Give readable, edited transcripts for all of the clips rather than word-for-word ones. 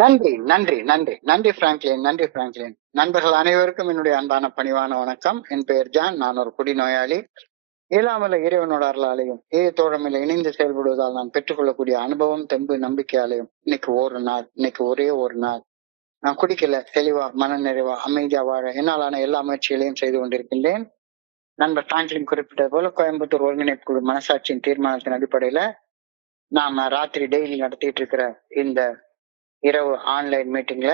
நன்றி, நன்றி, நன்றி, நன்றி பிராங்க்லின், நன்றி பிராங்க்லின். நண்பர்கள் அனைவருக்கும் என்னுடைய அன்பான பணிவான வணக்கம். என் பெயர் ஜான். நான் ஒரு குடிநோயாளி. இயலாமல இறைவனோட அருளாலையும் தோழமையில இணைந்து செயல்படுவதால் நான் பெற்றுக்கொள்ளக்கூடிய அனுபவம், தெம்பு, நம்பிக்கையாலையும் இன்னைக்கு ஒரே ஒரு நாள் நான் குடிக்கல, தெளிவா, மன நிறைவா, அமைதியா வாழ என்னாலான எல்லா முயற்சிகளையும் செய்து கொண்டிருக்கின்றேன். நண்பர் பிராங்க்லின் குறிப்பிட்டது போல கோயம்புத்தூர் ஒருங்கிணைப்பு குழு மனசாட்சியின் தீர்மானத்தின் அடிப்படையில நாம ராத்திரி டெய்லி நடத்திட்டு இருக்கிற இந்த இரவு ஆன்லைன் மீட்டிங்ல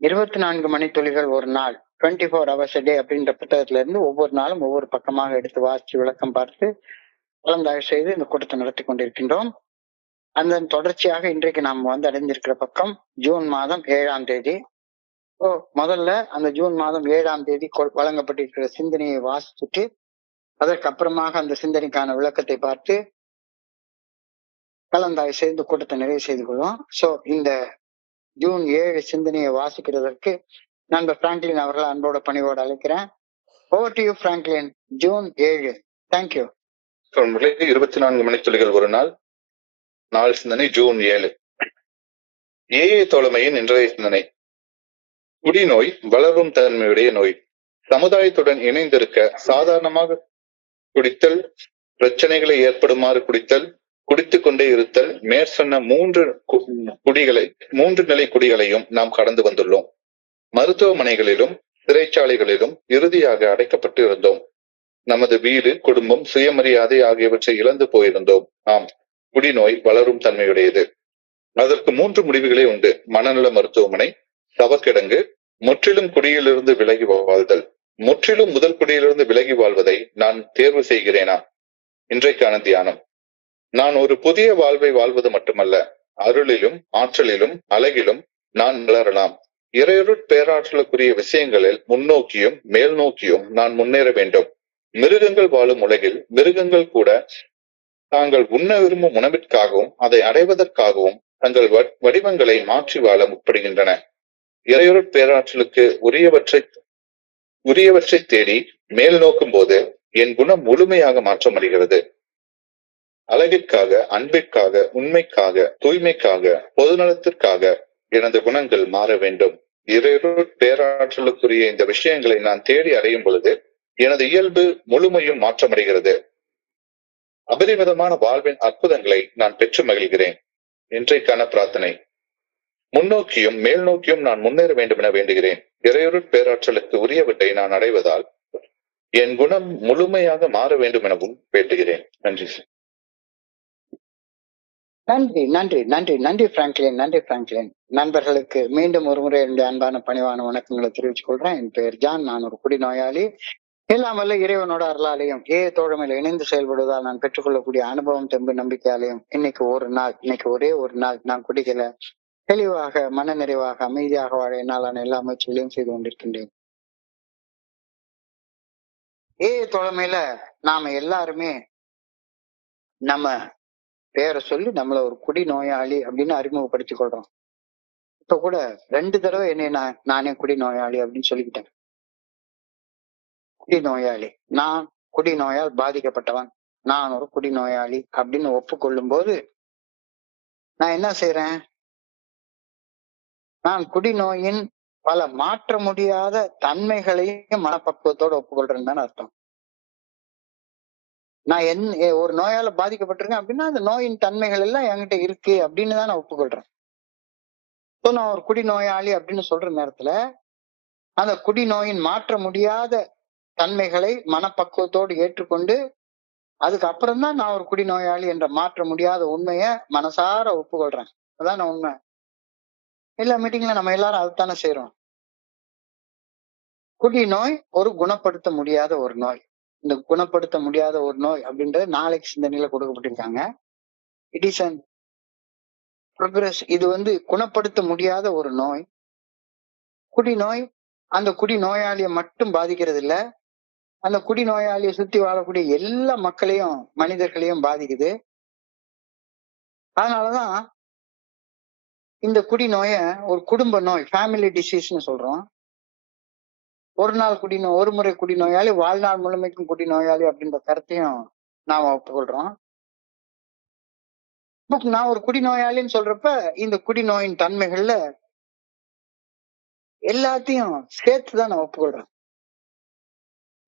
24 மணித்துளிகள் ஒரு நாள், 24 hours a day அப்படின்ற புத்தகத்துல இருந்து ஒவ்வொரு நாளும் ஒவ்வொரு பக்கமாக எடுத்து வாசிச்சு விளக்கம் பார்த்து கலந்தாய்வு செய்து இந்த கூட்டத்தை நடத்தி கொண்டிருக்கின்றோம். அதன் தொடர்ச்சியாக இன்றைக்கு நாம் அடைஞ்சிருக்கிற பக்கம் ஜூன் மாதம் 7ஆம் தேதி. முதல்ல அந்த ஜூன் மாதம் 7ஆம் தேதி வழங்கப்பட்டிருக்கிற சிந்தனையை வாசிச்சுட்டு அதற்கு அப்புறமாக அந்த சிந்தனைக்கான விளக்கத்தை பார்த்து கலந்தாய்வு செய்து கூட்டத்தை நிறைவு செய்து கொள்வோம். சோ இந்த ஜூன் 7 சிந்தனையை வாசிக்கிறதற்கு நண்பர் பிராங்க்லின் அவர்கள் அன்போட பணிவோடு அழைக்கிறேன். Over to you Franklin. June 7. Thank you. 24 மணித்துளிகள் ஒரு நாள். நாள் சிந்தனை ஜூன் 7. தோழமையின் இன்றைய சிந்தனை. குடிநோய் வளரும் தன்மையுடைய நோய். சமுதாயத்துடன் இணைந்திருக்க சாதாரணமாக குடித்தல், பிரச்சனைகளை ஏற்படுமாறு குடித்தல், குடித்துக் கொண்டே இருத்தல், மேற்சொன்ன மூன்று நிலை குடிகளையும் நாம் கடந்து வந்துள்ளோம். மருத்துவமனைகளிலும் சிறைச்சாலைகளிலும் இறுதியாக அடைக்கப்பட்டு இருந்தோம். நமது வீடு, குடும்பம், சுயமரியாதை ஆகியவற்றை இழந்து போயிருந்தோம். ஆம், குடிநோய் வளரும் தன்மையுடையது. அதற்கு 3 முடிவுகளே உண்டு. மனநல மருத்துவமனை, சவக்கிடங்கு, முற்றிலும் குடியிலிருந்து விலகி வாழ்தல். முற்றிலும் முதல் குடியிலிருந்து விலகி வாழ்வதை நான் தேர்வு செய்கிறேனா? இன்றைக்கான தியானம். நான் ஒரு புதிய வாழ்வை வாழ்வது மட்டுமல்ல, அருளிலும் ஆற்றலிலும் அழகிலும் நான் வளரலாம். இறையருட் பேராற்றலுக்குரிய விஷயங்களில் முன்னோக்கியும் மேல் நோக்கியும் நான் முன்னேற வேண்டும். மிருகங்கள் வாழும் உலகில் மிருகங்கள் கூட தாங்கள் உண்ண விரும்பும் உணவிற்காகவும் அதை அடைவதற்காகவும் தங்கள் வடிவங்களை மாற்றி வாழ முற்படுகின்றன. இறையருட் பேராற்றலுக்கு உரியவற்றை தேடி மேல் நோக்கும் போது என் குணம் முழுமையாக மாற்றமடைகிறது. அழகிற்காக, அன்பிற்காக, உண்மைக்காக, தூய்மைக்காக, பொதுநலத்திற்காக எனது குணங்கள் மாற வேண்டும். இறையருட் பேராற்றலுக்குரிய இந்த விஷயங்களை நான் தேடி அடையும் பொழுது எனது இயல்பு முழுமையும் மாற்றமடைகிறது. அபரிமிதமான வாழ்வின் அற்புதங்களை நான் பெற்று மகிழ்கிறேன். இன்றைக்கான பிரார்த்தனை. முன்னோக்கியும் மேல் நோக்கியும் நான் முன்னேற வேண்டும் என வேண்டுகிறேன். இறையருட் பேராற்றலுக்கு உரியவற்றை நான் அடைவதால் என் குணம் முழுமையாக மாற வேண்டும் எனவும் வேண்டுகிறேன். நன்றி. நன்றி, நன்றி, நன்றி, நன்றி பிராங்க்லின், நன்றி பிராங்க்லின். நண்பர்களுக்கு மீண்டும் ஒரு முறை என்னுடைய அன்பான பணிவான வணக்கங்களை தெரிவித்துக் கொள்றேன். என் பெயர் ஜான். நான் ஒரு குடிநோயாளி. எல்லாம் வல்ல இறைவனோட அருளாலையும் தோழமையில இணைந்து செயல்படுவதால் நான் பெற்றுக்கொள்ளக்கூடிய அனுபவம், தெம்பு, நம்பிக்கையாலையும் இன்னைக்கு ஒரே ஒரு நாள் நான் குடிக்கல, தெளிவாக, மன நிறைவாக, அமைதியாக வாழ என்னாலான எல்லா முயற்சிகளையும் செய்து கொண்டிருக்கின்றேன். தோழமையில நாம எல்லாருமே நம்ம பேரை சொல்லி நம்மள ஒரு குடிநோயாளி அப்படின்னு அறிமுகப்படுத்திக் கொள்றோம். இப்ப கூட 2 தடவை என்னை நானே குடிநோயாளி அப்படின்னு சொல்லிக்கிட்டேன். குடிநோயாளி, நான் குடிநோயால் பாதிக்கப்பட்டவன், நான் ஒரு குடிநோயாளி அப்படின்னு ஒப்புக்கொள்ளும் போது நான் என்ன செய்யறேன்? நான் குடிநோயின் பல மாற்ற முடியாத தன்மைகளையும் மனப்பக்குவத்தோடு ஒப்புக்கொள்றேன்னு தானே அர்த்தம். நான் ஒரு நோயால பாதிக்கப்பட்டிருக்கேன் அப்படின்னா அந்த நோயின் தன்மைகள் எல்லாம் என்கிட்ட இருக்கு அப்படின்னு தான் நான் ஒப்புக்கொள்றேன். நான் ஒரு குடிநோயாளி அப்படின்னு சொல்ற நேரத்துல அந்த குடிநோயின் மாற்ற முடியாத தன்மைகளை மனப்பக்குவத்தோடு ஏற்றுக்கொண்டு அதுக்கப்புறம் தான் நான் ஒரு குடிநோயாளி என்ற மாற்ற முடியாத உண்மைய மனசார ஒப்புக்கொள்றேன். அதான் உண்மை. எல்லா மீட்டிங்ல நம்ம எல்லாரும் அதுதானே செய்யறோம். குடிநோய் ஒரு குணப்படுத்த முடியாத ஒரு நோய். இந்த குணப்படுத்த முடியாத ஒரு நோய் அப்படின்றது நாளைக்கு சிந்தனையில கொடுக்கப்பட்டிருக்காங்க. It is an progress. இது குணப்படுத்த முடியாத ஒரு நோய். குடிநோய் அந்த குடிநோயாளியை மட்டும் பாதிக்கிறது இல்ல, அந்த குடிநோயாளியை சுத்தி வாழக்கூடிய எல்லா மக்களையும், மனிதர்களையும் பாதிக்குது. அதனாலதான் இந்த குடிநோய ஒரு குடும்ப நோய், ஃபேமிலி டிசீஸ்ன்னு சொல்றோம். ஒரு முறை குடிநோயாளி வாழ்நாள் முழுமைக்கும் குடிநோயாளி அப்படின்ற கருத்தையும் நாம ஒப்புக்கொள்றோம். இப்ப நான் ஒரு குடிநோயாளின்னு சொல்றப்ப இந்த குடிநோயின் தன்மைகள்ல எல்லாத்தையும் சேர்த்துதான் நான் ஒப்புக்கொள்றேன்.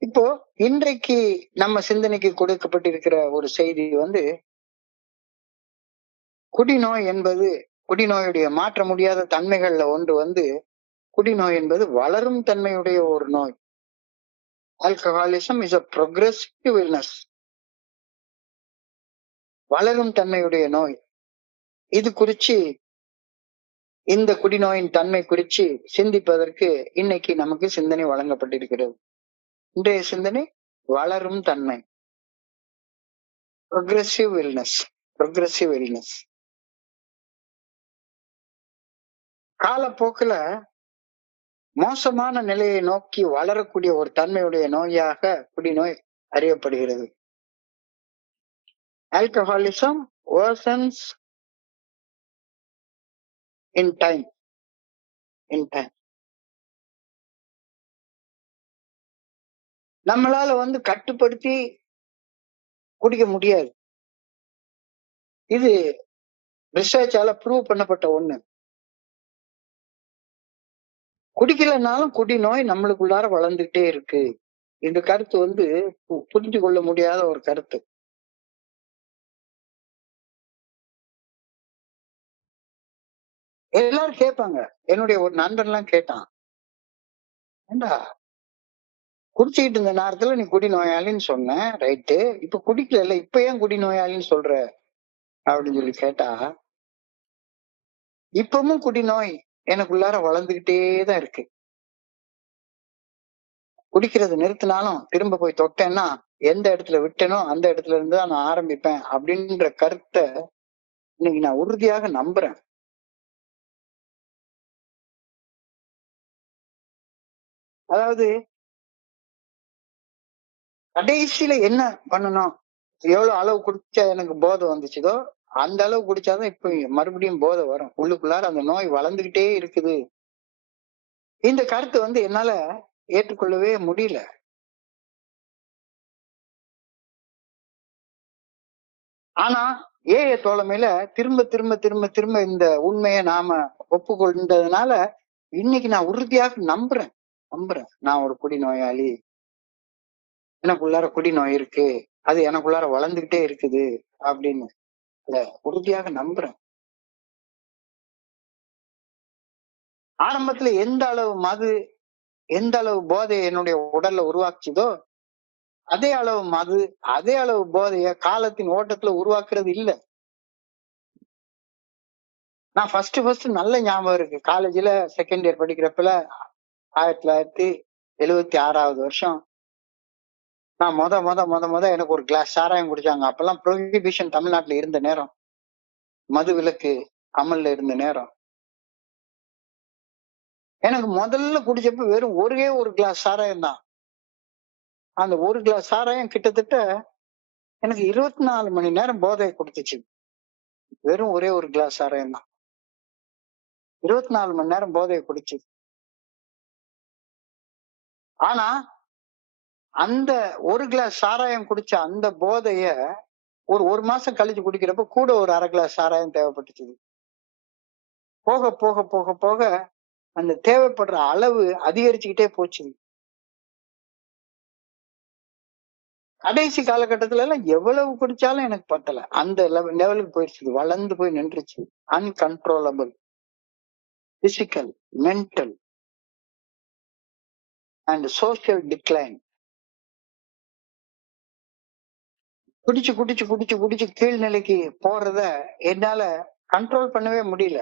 இப்போ இன்றைக்கு நம்ம சிந்தனைக்கு கொடுக்கப்பட்டிருக்கிற ஒரு செய்தி வந்து, குடிநோய் என்பது குடிநோயுடைய மாற்ற முடியாத தன்மைகள்ல ஒன்று வந்து, குடிநோய் என்பது வளரும் தன்மையுடைய ஒரு நோய். Alcoholism is a progressive illness. வளரும் தன்மையுடைய நோய். இது குறிச்சு இந்த குடிநோயின் தன்மை குறிச்சு சிந்திப்பதற்கு இன்னைக்கு நமக்கு சிந்தனை வழங்கப்பட்டிருக்கிறது. இன்றைய சிந்தனை வளரும் தன்மை. progressive illness. progressive illness. காலப்போக்குல மோசமான நிலையை நோக்கி வளரக்கூடிய ஒரு தன்மையுடைய நோயாக குடிநோய் அறியப்படுகிறது. Alcoholism worsens in time. in time. நம்மளால வந்து கட்டுப்படுத்தி குடிக்க முடியாது. இது ரிசர்ச்சால ப்ரூவ் பண்ணப்பட்ட ஒண்ணு. குடிக்கலனாலும் குடிநோய் நம்மளுக்குள்ளார வளர்ந்துட்டே இருக்கு. இந்த கருத்து வந்து புரிந்து கொள்ள முடியாத ஒரு கருத்து. எல்லாரும் கேட்பாங்க. என்னுடைய ஒரு நண்பன் எல்லாம் கேட்டான், ஏண்டா குடிச்சுக்கிட்டு இருந்த நேரத்துல நீ குடிநோயாளின்னு சொன்ன, ரைட்டு, இப்ப குடிக்கல, இப்ப ஏன் குடிநோயாளின்னு சொல்ற அப்படின்னு சொல்லி கேட்டா, இப்பவும் குடிநோய் எனக்குள்ளார வளர்ந்துகிட்டே தான் இருக்கு. குடிக்கிறது நிறுத்தினாலும் திரும்ப போய் தொட்டேன்னா எந்த இடத்துல விட்டேனோ அந்த இடத்துல இருந்து தான் நான் ஆரம்பிப்பேன் அப்படின்ற கருத்தை இன்னைக்கு நான் உறுதியாக நம்புறேன். அதாவது கடைசியில என்ன பண்ணணும், எவ்வளவு அளவு குடிச்சா எனக்கு போதை வந்துச்சுதோ அந்த அளவு குடிச்சாதான் இப்ப மறுபடியும் போதை வரும். உள்ளுக்குள்ளார அந்த நோய் வளர்ந்துகிட்டே இருக்குது. இந்த கருத்து வந்து என்னால ஏற்றுக்கொள்ளவே முடியல. ஆனா ஏய தோழமையில திரும்ப திரும்ப திரும்ப திரும்ப இந்த உண்மையை நாம ஒப்புக்கொண்டதுனால இன்னைக்கு நான் உறுதியாக நம்புறேன். நான் ஒரு குடிநோயாளி, எனக்குள்ளார குடிநோய் இருக்கு, அது எனக்குள்ளார வளர்ந்துகிட்டே இருக்குது அப்படின்னு உறுதியாக நம்புறேன். ஆரம்பத்துல எந்த அளவு மது, எந்த அளவு போதை என்னுடைய உடல்ல உருவாக்குச்சதோ அதே அளவு மது, அதே அளவு போதைய காலத்தின் ஓட்டத்துல உருவாக்குறது இல்ல. நான் ஃபர்ஸ்ட் நல்ல ஞாபகம் இருக்கு. காலேஜ்ல செகண்ட் இயர் படிக்கிறப்பல 1976வது வருஷம் நான் முத எனக்கு ஒரு கிளாஸ் சாராயம் குடிச்சாங்க. அப்பெல்லாம் ப்ரோஹிபிஷன் தமிழ்நாட்டுல இருந்த நேரம், மது விலக்கு அமல்ல இருந்த நேரம். எனக்கு முதல்ல குடிச்சப்ப வெறும் ஒரே ஒரு கிளாஸ் சாராயம் தான். அந்த ஒரு கிளாஸ் சாராயம் கிட்டத்தட்ட எனக்கு 24 மணி நேரம் போதை கொடுத்துச்சு. வெறும் ஒரே ஒரு கிளாஸ் சாராயம் தான் 24 மணி நேரம் போதையை குடிச்சு. ஆனா அந்த ஒரு கிளாஸ் சாராயம் குடிச்ச அந்த போதைய ஒரு மாசம் கழிச்சு குடிக்கிறப்ப கூட ஒரு அரை கிளாஸ் சாராயம் தேவைப்பட்டுச்சு. போக போக போக போக அந்த தேவைப்படுற அளவு அதிகரிச்சுக்கிட்டே போச்சு. கடைசி காலகட்டத்துல எல்லாம் எவ்வளவு குடிச்சாலும் எனக்கு பத்தல. அந்த லெவலுக்கு போயிடுச்சு, வளர்ந்து போய் நின்றுச்சு. Uncontrollable physical, mental and social decline. குடிச்சு குடிச்சு குடிச்சு குடிச்சு கீழ்நிலைக்கு போறத என்னால கண்ட்ரோல் பண்ணவே முடியல.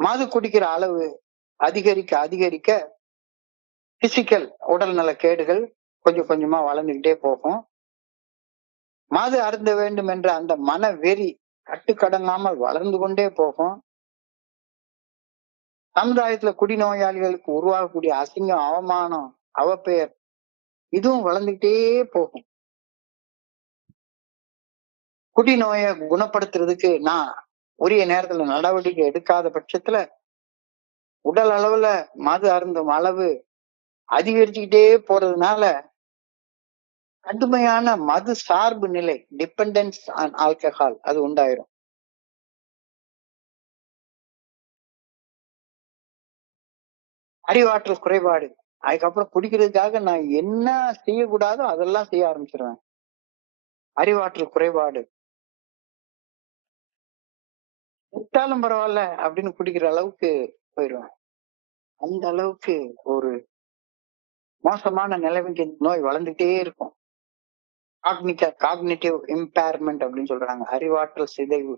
மது குடிக்கிற அளவு அதிகரிக்க அதிகரிக்க பிசிக்கல் உடல் நல கேடுகள் கொஞ்சம் கொஞ்சமா வளர்ந்துகிட்டே போகும். மது அருந்த வேண்டும் என்ற அந்த மன வெறி கட்டுக்கடங்காமல் வளர்ந்து கொண்டே போகும். சமுதாயத்துல குடிநோயாளிகளுக்கு உருவாகக்கூடிய அசிங்கம், அவமானம், அவப்பெயர் இதுவும் வளர்ந்துகிட்டே போகும். குடிநோயை குணப்படுத்துறதுக்கு நான் உரிய நேரத்துல நடவடிக்கை எடுக்காத பட்சத்துல உடல் அளவுல மது அருந்தும் அளவு அதிகரிச்சுக்கிட்டே போறதுனால கடுமையான மது சார்பு நிலை, டிபெண்டன்ஸ் ஆன் ஆல்கஹால், அது உண்டாயிரும். அறிவாற்றல் குறைபாடு, அதுக்கப்புறம் குடிக்கிறதுக்காக நான் என்ன செய்யக்கூடாதோ அதெல்லாம் செய்ய ஆரம்பிச்சிருவேன். அறிவாற்றல் குறைபாடு, விட்டாலும் பரவாயில்ல அப்படின்னு குடிக்கிற அளவுக்கு போயிடுவேன். அந்த அளவுக்கு ஒரு மோசமான நிலைமைக்கு நோய் வளர்ந்துட்டே இருக்கும். காக்னிட்டிவ் இம்பேர்மெண்ட் அப்படின்னு சொல்றாங்க, அறிவாற்றல் சிதைவு.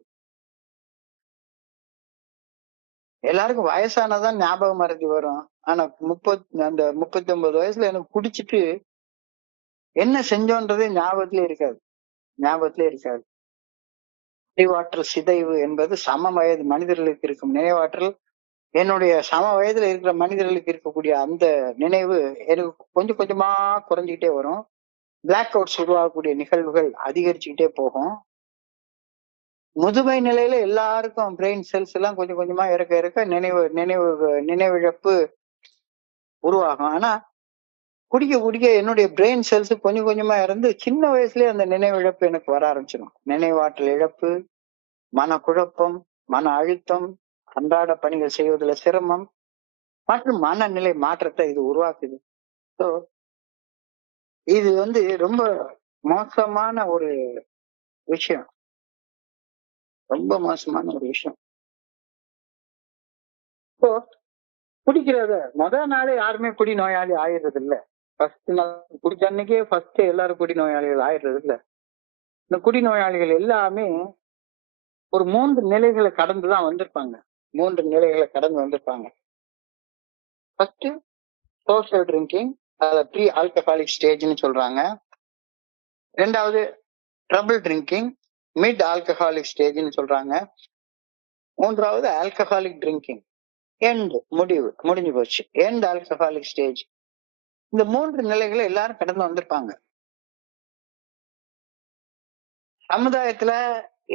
எல்லாருக்கும் வயசானதான் ஞாபக மறதி வரும். ஆனா 39 வயசுல எனக்கு குடிச்சிட்டு என்ன செஞ்சோன்றதே ஞாபகத்திலே இருக்காது. அறிவாற்றல் சிதைவு என்பது சம வயது மனிதர்களுக்கு இருக்கும் நினைவாற்றல், என்னுடைய சம வயதுல இருக்கிற மனிதர்களுக்கு இருக்கக்கூடிய அந்த நினைவு எனக்கு கொஞ்சம் கொஞ்சமா குறைஞ்சிக்கிட்டே வரும். பிளாக் அவுட்ஸ் உருவாகக்கூடிய நிகழ்வுகள் அதிகரிச்சுக்கிட்டே போகும். முதுமை நிலையில எல்லாருக்கும் பிரெயின் செல்ஸ் எல்லாம் கொஞ்சம் கொஞ்சமா இறக்க நினைவிழப்பு உருவாகும். ஆனா குடிக்க என்னுடைய பிரெயின் செல்ஸ் கொஞ்சம் கொஞ்சமா இறந்து சின்ன வயசுலயே அந்த நினைவிழப்பு எனக்கு வர ஆரம்பிச்சிடும். நினைவாற்றல் இழப்பு, மனக்குழப்பம், மன அழுத்தம், அன்றாட பணிகள் செய்வதில் சிரமம் மற்றும் மனநிலை மாற்றத்தை இது உருவாக்குது. ஸோ இது ரொம்ப மோசமான ஒரு விஷயம். ரொம்ப மோசமான ஒரு விஷயம். இப்போ குடிக்கிறத நாளே யாருமே குடி நோயாளி ஆயிடுறது இல்ல. ஃபர்ஸ்ட் நாள் குடிச்ச அன்னைக்கே எல்லாரும் குடி நோயாளிகள் ஆயிடுறது இல்ல. இந்த குடி நோயாளிகள் எல்லாமே ஒரு 3 நிலைகளை கடந்துதான் வந்திருப்பாங்க. 3 நிலைகளை கடந்து வந்திருப்பாங்க. First social drinking, pre alcoholic ஸ்டேஜ்னு சொல்றாங்க. 2வது ட்ரபிள் ட்ரிங்கிங், மிட் ஆல்கஹாலிக் ஸ்டேஜ்னு சொல்றாங்க. 3வது ஆல்கஹாலிக் ட்ரிங்கிங், முடிஞ்சு போச்சு, எண்ட் ஆல்கஹாலிக் ஸ்டேஜ். இந்த 3 நிலைகளை எல்லாரும் கடந்து வந்திருப்பாங்க. சமுதாயத்துல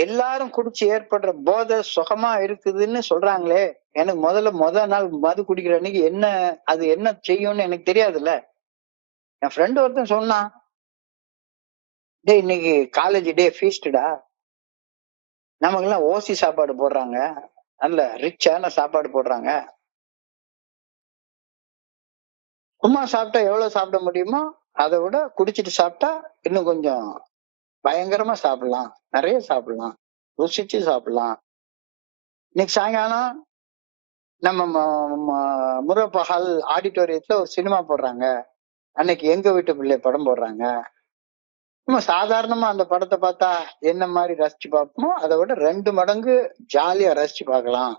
எல்லாரும் குடிச்சு ஏற்படுற போதை சுகமா இருக்குதுன்னு சொல்றாங்களே, எனக்கு முதல் நாள் மது குடிக்கிற அன்னைக்கு அது என்ன செய்யும்னு எனக்கு தெரியாதுல்ல. என் ஃப்ரெண்ட் ஒருத்தன் சொன்னான், டே இன்னைக்கு காலேஜ் டே ஃபீஸ்டா, நமக்கு எல்லாம் ஓசி சாப்பாடு போடுறாங்க, நல்ல ரிச்சான சாப்பாடு போடுறாங்க, சும்மா சாப்பிட்டா எவ்வளவு சாப்பிட முடியுமோ அதை விட குடிச்சிட்டு சாப்பிட்டா இன்னும் கொஞ்சம் பயங்கரமா சாப்பிடலாம், நிறைய சாப்பிடலாம், ருசிச்சு சாப்பிடலாம். இன்னைக்கு சாயங்காலம் நம்ம முரப்பஹால் ஆடிட்டோரியத்துல ஒரு சினிமா போடுறாங்க, அன்னைக்கு எங்க வீட்டு பிள்ளை படம் போடுறாங்க. நம்ம சாதாரணமா அந்த படத்தை பார்த்தா என்ன மாதிரி ரசிச்சு பார்ப்போமோ அதை விட 2 மடங்கு ஜாலியா ரசிச்சு பார்க்கலாம்,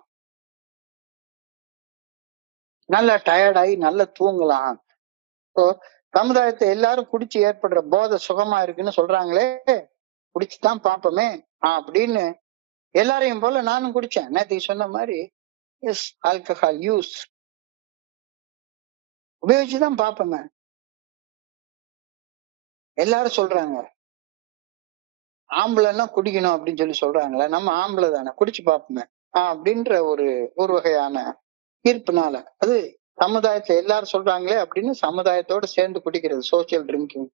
நல்லா டயர்டாகி நல்லா தூங்கலாம். இப்போ சமுதாயத்தை எல்லாரும் குடிச்சு ஏற்படுற போதை சுகமா இருக்குன்னு சொல்றாங்களே, குடிச்சுதான் பார்ப்போமே அப்படின்னு எல்லாரையும் போல நானும் குடிச்சேன். நேற்றுக்கு சொன்ன மாதிரி எஸ் ஆல்கஹால் யூஸ் உபயோகிச்சுதான் பார்ப்போமே. எல்லாரும் சொல்றாங்க ஆம்பளைன்னா குடிக்கணும் அப்படின்னு சொல்றாங்களே, நம்ம ஆம்பளை தானே, குடிச்சு பார்ப்போமே அப்படின்ற ஒரு வகையான ஈர்ப்புனால, அது சமுதாயத்துல எல்லாரும் சொல்றாங்களே அப்படின்னு சமுதாயத்தோட சேர்ந்து குடிக்கிறது, social drinking.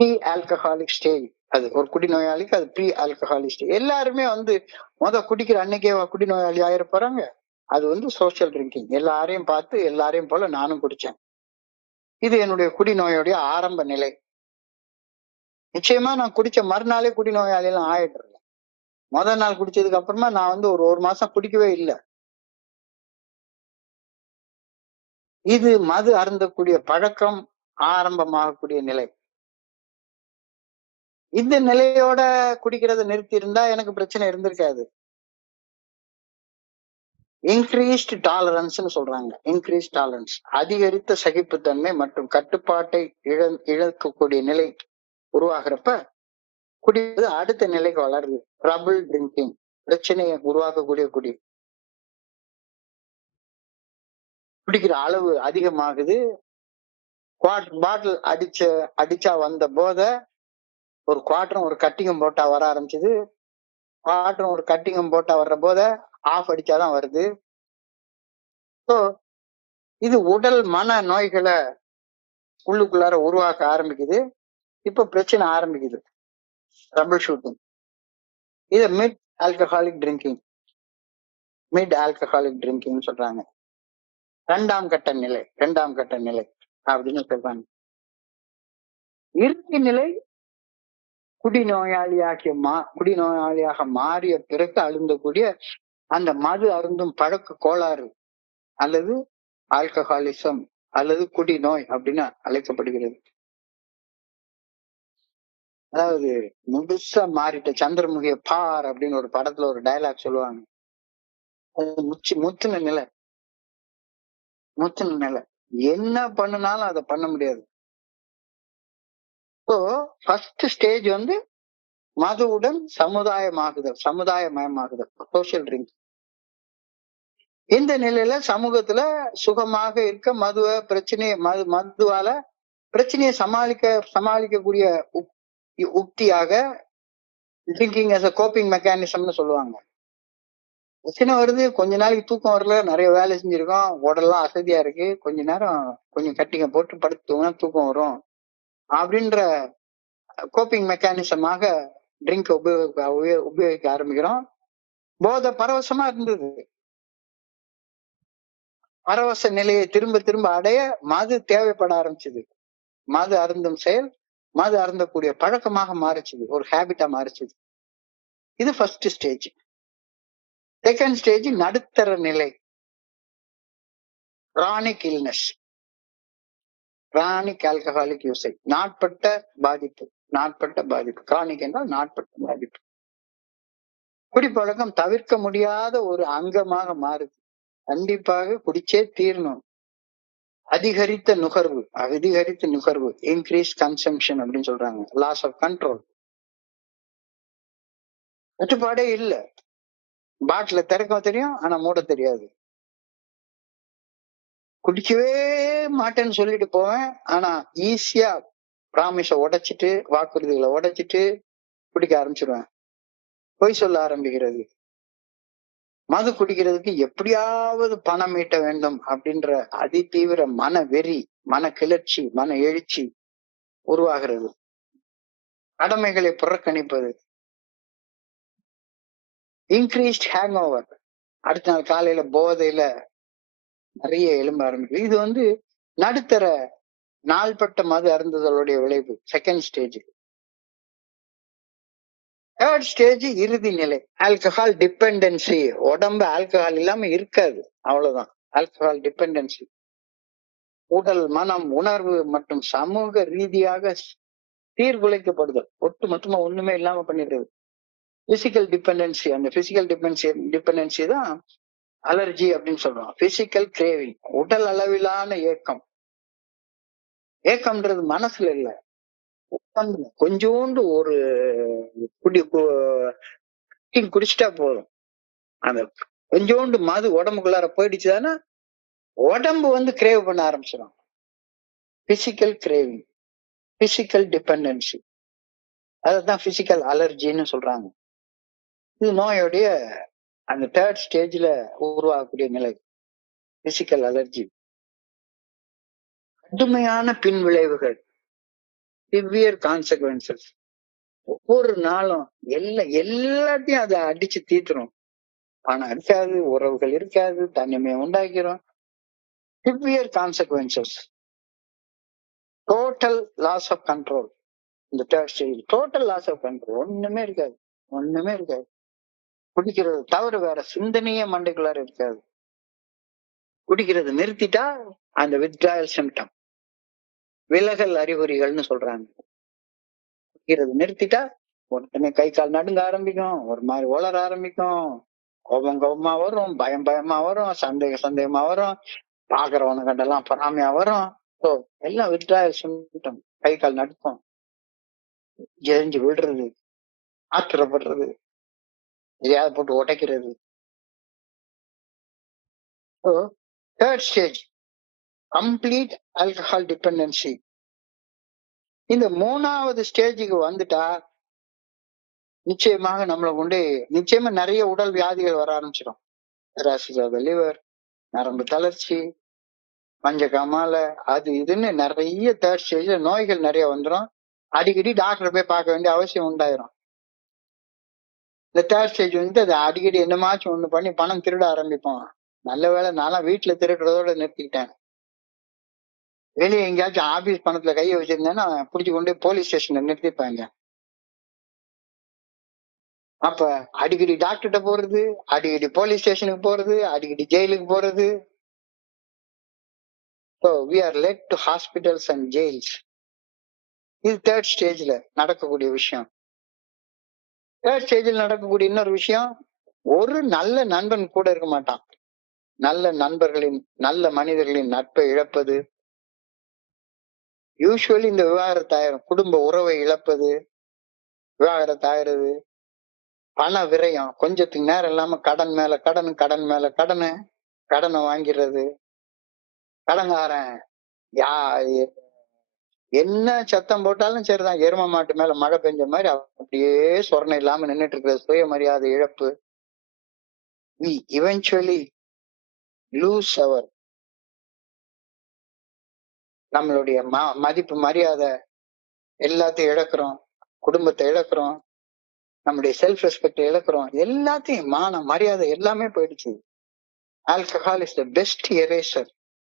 Pre alcoholic stage, அது ஒரு குடிநோயாளிக்கு அது ப்ரீ ஆல்கஹாலிக் ஸ்டேஜ். எல்லாருமே குடிக்கிற அன்னைக்கே குடிநோயாளி ஆயிர போறாங்க. அது சோசியல் ட்ரிங்கிங். எல்லாரையும் பார்த்து எல்லாரையும் போல நானும் குடிச்சேன். இது என்னுடைய குடிநோயுடைய ஆரம்ப நிலை. நிச்சயமா நான் குடிச்ச மறுநாளே குடிநோயாளி எல்லாம் ஆயிடுறேன். முதல் நாள் குடிச்சதுக்கு அப்புறமா நான் ஒரு மாசம் குடிக்கவே இல்லை. இது மது அருந்தக்கூடிய பழக்கம் ஆரம்பமாகக்கூடிய நிலை. இந்த நிலையோட குடிக்கிறத நிறுத்தி இருந்தா எனக்கு பிரச்சனை இருந்திருக்காது. இன்க்ரீஸ்ட் டாலரன்ஸ்னு சொல்றாங்க. இன்க்ரீஸ் டாலரன்ஸ், அதிகரித்த சகிப்புத்தன்மை மற்றும் கட்டுப்பாட்டை இழக்கக்கூடிய நிலை உருவாகிறப்ப குடிப்பது அடுத்த நிலைக்கு வளருது. ட்ரபிள் ட்ரிங்கிங், பிரச்சனையை உருவாக்கக்கூடிய குடிக்கிற அளவு அதிகமாகுது. பாட்டில் அடிச்சா வந்த போதை ஒரு குவார்டரும் ஒரு கட்டிங்கும் போட்டா வர ஆரம்பிச்சது. குவார்டரும் ஒரு கட்டிங்கும் போட்டா வர்ற போதை ஆஃப் அடிச்சாதான் வருது. ஸோ இது உடல் மன நோய்களை உள்ளுக்குள்ளார உருவாக்க ஆரம்பிக்குது. இப்ப பிரச்சனை ஆரம்பிக்குது, ட்ரபிள் ஷூட்டிங். இத மிட் ஆல்கஹாலிக் ட்ரிங்கிங் சொல்றாங்க. இரண்டாம் கட்ட நிலை அப்படின்னு சொல்றாங்க. இறுதி நிலை குடிநோயாளியாக மாறிய பிறகு அழுந்தக்கூடிய அந்த மது அருந்தும் பழக்க கோளாறு அல்லது ஆல்கஹாலிசம் அல்லது குடிநோய் அப்படின்னு அழைக்கப்படுகிறது. அதாவது முழுசா மாறிட்ட சந்திரமுகிய பார் அப்படின்னு ஒரு படத்துல ஒரு டயலாக் சொல்லுவாங்க. முத்துன நிலை. என்ன பண்ணினாலும் அதை பண்ண முடியாது. ஸோ ஃபர்ஸ்ட் ஸ்டேஜ் வந்து மதுவுடன் சமுதாயமயமாகுதல், சோசியல் ட்ரிங்க். இந்த நிலையில சமூகத்துல சுகமாக இருக்க மதுவால பிரச்சனையை சமாளிக்கக்கூடிய உக்தியாக ட்ரிங்கிங் as a கோப்பிங் மெக்கானிசம்னு சொல்லுவாங்க. பிரச்சனை வருது, கொஞ்ச நாளைக்கு தூக்கம் வரல, நிறைய வேலை செஞ்சிருக்கோம், உடல்லாம் அசதியா இருக்கு, கொஞ்ச நேரம் கொஞ்சம் கட்டிங்க போட்டு படுத்து தூக்கம் வரும் அப்படின்ற கோப்பிங் மெக்கானிசமாக ட்ரிங்க் உபயோகிக்க ஆரம்பிக்கிறோம். போதை பரவசமா இருந்தது. பரவச நிலையை திரும்ப திரும்ப அடைய மது தேவைப்பட ஆரம்பிச்சது. மது அருந்தும் செயல் மது அருந்தக்கூடிய பழக்கமாக மாறிச்சுது, ஒரு ஹேபிட்டா மாறிச்சுது. இது ஃபர்ஸ்ட் ஸ்டேஜ். செகண்ட் ஸ்டேஜ் நடுத்தர நிலை, chronic illness, chronic alcoholic usage, நாட்பட்ட பாதிப்பு. கிரானிக் என்றால் நாட்பட்ட பாதிப்பு. குடிப்பழக்கம் தவிர்க்க முடியாத ஒரு அங்கமாக மாறுது. கண்டிப்பாக குடிச்சே தீரணும். அதிகரித்த நுகர்வு, இன்க்ரீஸ் கன்சம்ஷன் அப்படின்னு சொல்றாங்க. லாஸ் ஆஃப் கண்ட்ரோல், கட்டுப்பாடே இல்ல. பாட்டில திறக்க தெரியும், ஆனா மூட தெரியாது. குடிக்கவே மாட்டேன்னு சொல்லிட்டு போவேன், ஆனா ஈஸியா ப்ராமிஸ உடைச்சிட்டு, வாக்குறுதிகளை உடைச்சிட்டு குடிக்க ஆரம்பிச்சிருவேன். பொய் சொல்ல ஆரம்பிக்கிறது. மது குடிக்கிறதுக்கு எப்படியாவது பணம் ஈட்ட வேண்டும் அப்படின்ற அதிதீவிர மன வெறி, மன கிளர்ச்சி, மன எழுச்சி உருவாகிறது. கடமைகளை புறக்கணிப்பது, இன்க்ரீஸ்ட் ஹேங் ஓவர், அடுத்த நாள் காலையில போதையில நிறைய எலும்ப ஆரம்பிக்குது. இது வந்து நடுத்தர நாள்பட்ட மது அருந்துதலுடைய விளைவு, செகண்ட் ஸ்டேஜ். தேர்ட் ஸ்டேஜ் இறுதி நிலை, ஆல்கஹால் டிபெண்டன்சி. உடம்பு ஆல்கஹால் இல்லாம இருக்காது, அவ்வளவுதான். ஆல்கஹால் டிபெண்டன்சி உடல், மனம், உணர்வு மற்றும் சமூக ரீதியாக சீர்குலைக்கப்படுதல், ஒட்டு மொத்தமா ஒண்ணுமே இல்லாம பண்ணிடுறது. பிசிக்கல் டிபெண்டன்சி, அந்த பிசிக்கல் டிபெண்டன்சி தான் அலர்ஜி அப்படின்னு சொல்றோம். பிசிக்கல் கிரேவிங், உடல் அளவிலான ஏக்கம்ன்றது மனசுல இல்ல, கொஞ்சோண்டு ஒரு குடிச்சிட்டா போதும். அந்த கொஞ்சோண்டு மது உடம்புக்குள்ளார போயிடுச்சுன்னா உடம்பு வந்து கிரேவ் பண்ண ஆரம்பிச்சிடும். பிசிக்கல் கிரேவிங், பிசிக்கல் டிபெண்டன்சி, அதான் பிசிக்கல் அலர்ஜின்னு சொல்றாங்க. இது நோயுடைய அந்த தேர்ட் ஸ்டேஜ்ல உருவாகக்கூடிய நிலை, பிசிக்கல் அலர்ஜி. கடுமையான பின் விளைவுகள், சிவியர் கான்சிக்வன்சஸ். ஒவ்வொரு நாளும் எல்லாத்தையும் அதை அடிச்சு தீத்துரும். பணம் இருக்காது, உறவுகள் இருக்காது, தனிமை உண்டாக்கிறோம். Severe consequences, total loss of control. இந்த third stage total loss of control, ஒண்ணுமே இருக்காது. குடிக்கிறது தவிர வேற சிந்தனையே மண்டைக்குள்ளார இருக்காது. குடிக்கிறது நிறுத்திட்டா அந்த வித்ட்ராயல் சிம்டம், விலகல் அறிகுறிகள்னு சொல்றாங்க. குடிக்கிறது நிறுத்திட்டா உடனே கை கால் நடுங்க ஆரம்பிக்கும், ஒரு மாதிரி உளர ஆரம்பிக்கும், கோபமா வரும், பயமா வரும், சந்தேகமா வரும், பாக்குறவனு கண்டெல்லாம் பொறாமையா வரும். ஸோ எல்லாம் வித்ட்ராயல் சிம்டம். கை கால் நடுக்கும், ஜெரிஞ்சு விடுறது, ஆத்திரப்படுறது, எதையாவது போட்டு உடைக்கிறது. So third stage complete alcohol dependency. இந்த மூணாவது ஸ்டேஜுக்கு வந்துட்டா நிச்சயமாக நம்மளை கொண்டு நிச்சயமா நிறைய உடல் வியாதிகள் வர ஆரம்பிச்சிடும். லிவர், நரம்பு தளர்ச்சி, மஞ்ச காமால, அது இதுன்னு நிறைய தேர்ட் ஸ்டேஜ்ல நோய்கள் நிறைய வந்துடும். அடிக்கடி டாக்டரை போய் பார்க்க வேண்டிய அவசியம் உண்டாயிரும். இந்த தேர்ட் ஸ்டேஜ் வந்து அது அடிக்கடி என்னமாச்சும் ஒண்ணு பண்ணி பணம் திருட ஆரம்பிப்போம். நல்ல வேளை நான்லாம் வீட்டுல திருடுறதோட நிறுத்திக்கிட்டேன். வெளியே எங்கேயாச்சும் ஆபீஸ் பணத்துல கையை வச்சிருந்தேன்னா புடிச்சு கொண்டு போலீஸ் ஸ்டேஷன்ல நிறுத்திப்பாங்க. அப்ப அடிக்கடி டாக்டர்கிட்ட போறது, அடிக்கடி போலீஸ் ஸ்டேஷனுக்கு போறது, அடிக்கடி ஜெயிலுக்கு போறது. So we are led to hospitals and jails. இது தேர்ட் ஸ்டேஜ்ல நடக்கக்கூடிய விஷயம். தேர்ட் ஸ்டேஜில் நடக்கக்கூடிய இன்னொரு விஷயம், ஒரு நல்ல நண்பன் கூட இருக்க மாட்டான். நல்ல நண்பர்களின் நல்ல மனிதர்களின் நட்பை இழப்பது, யூஸ்வலி இந்த விவாகரத்தாயிரும். குடும்ப உறவை இழப்பது, விவாகரத்தாயிறது, பண விரயம், கொஞ்சத்துக்கு நேரம் இல்லாம கடன் மேல கடன், கடன் மேல கடனை, கடனை வாங்கிடுறது. கடன்காரன் யா என்ன சத்தம் போட்டாலும் சரிதான், எரும மாட்டு மேல மழை பெஞ்ச மாதிரி அப்படியே சொரணை இல்லாம நின்றுட்டு இருக்கிறது. சுயமரியாதை இழப்பு. We eventually lose our நம்மளுடைய மதிப்பு மரியாதை எல்லாத்தையும் இழக்கிறோம். குடும்பத்தை இழக்கிறோம், நம்முடைய செல்ஃப் ரெஸ்பெக்ட் இழக்கிறோம், எல்லாத்தையும் மான மரியாதை எல்லாமே போயிடுச்சு. Alcohol is the best eraser.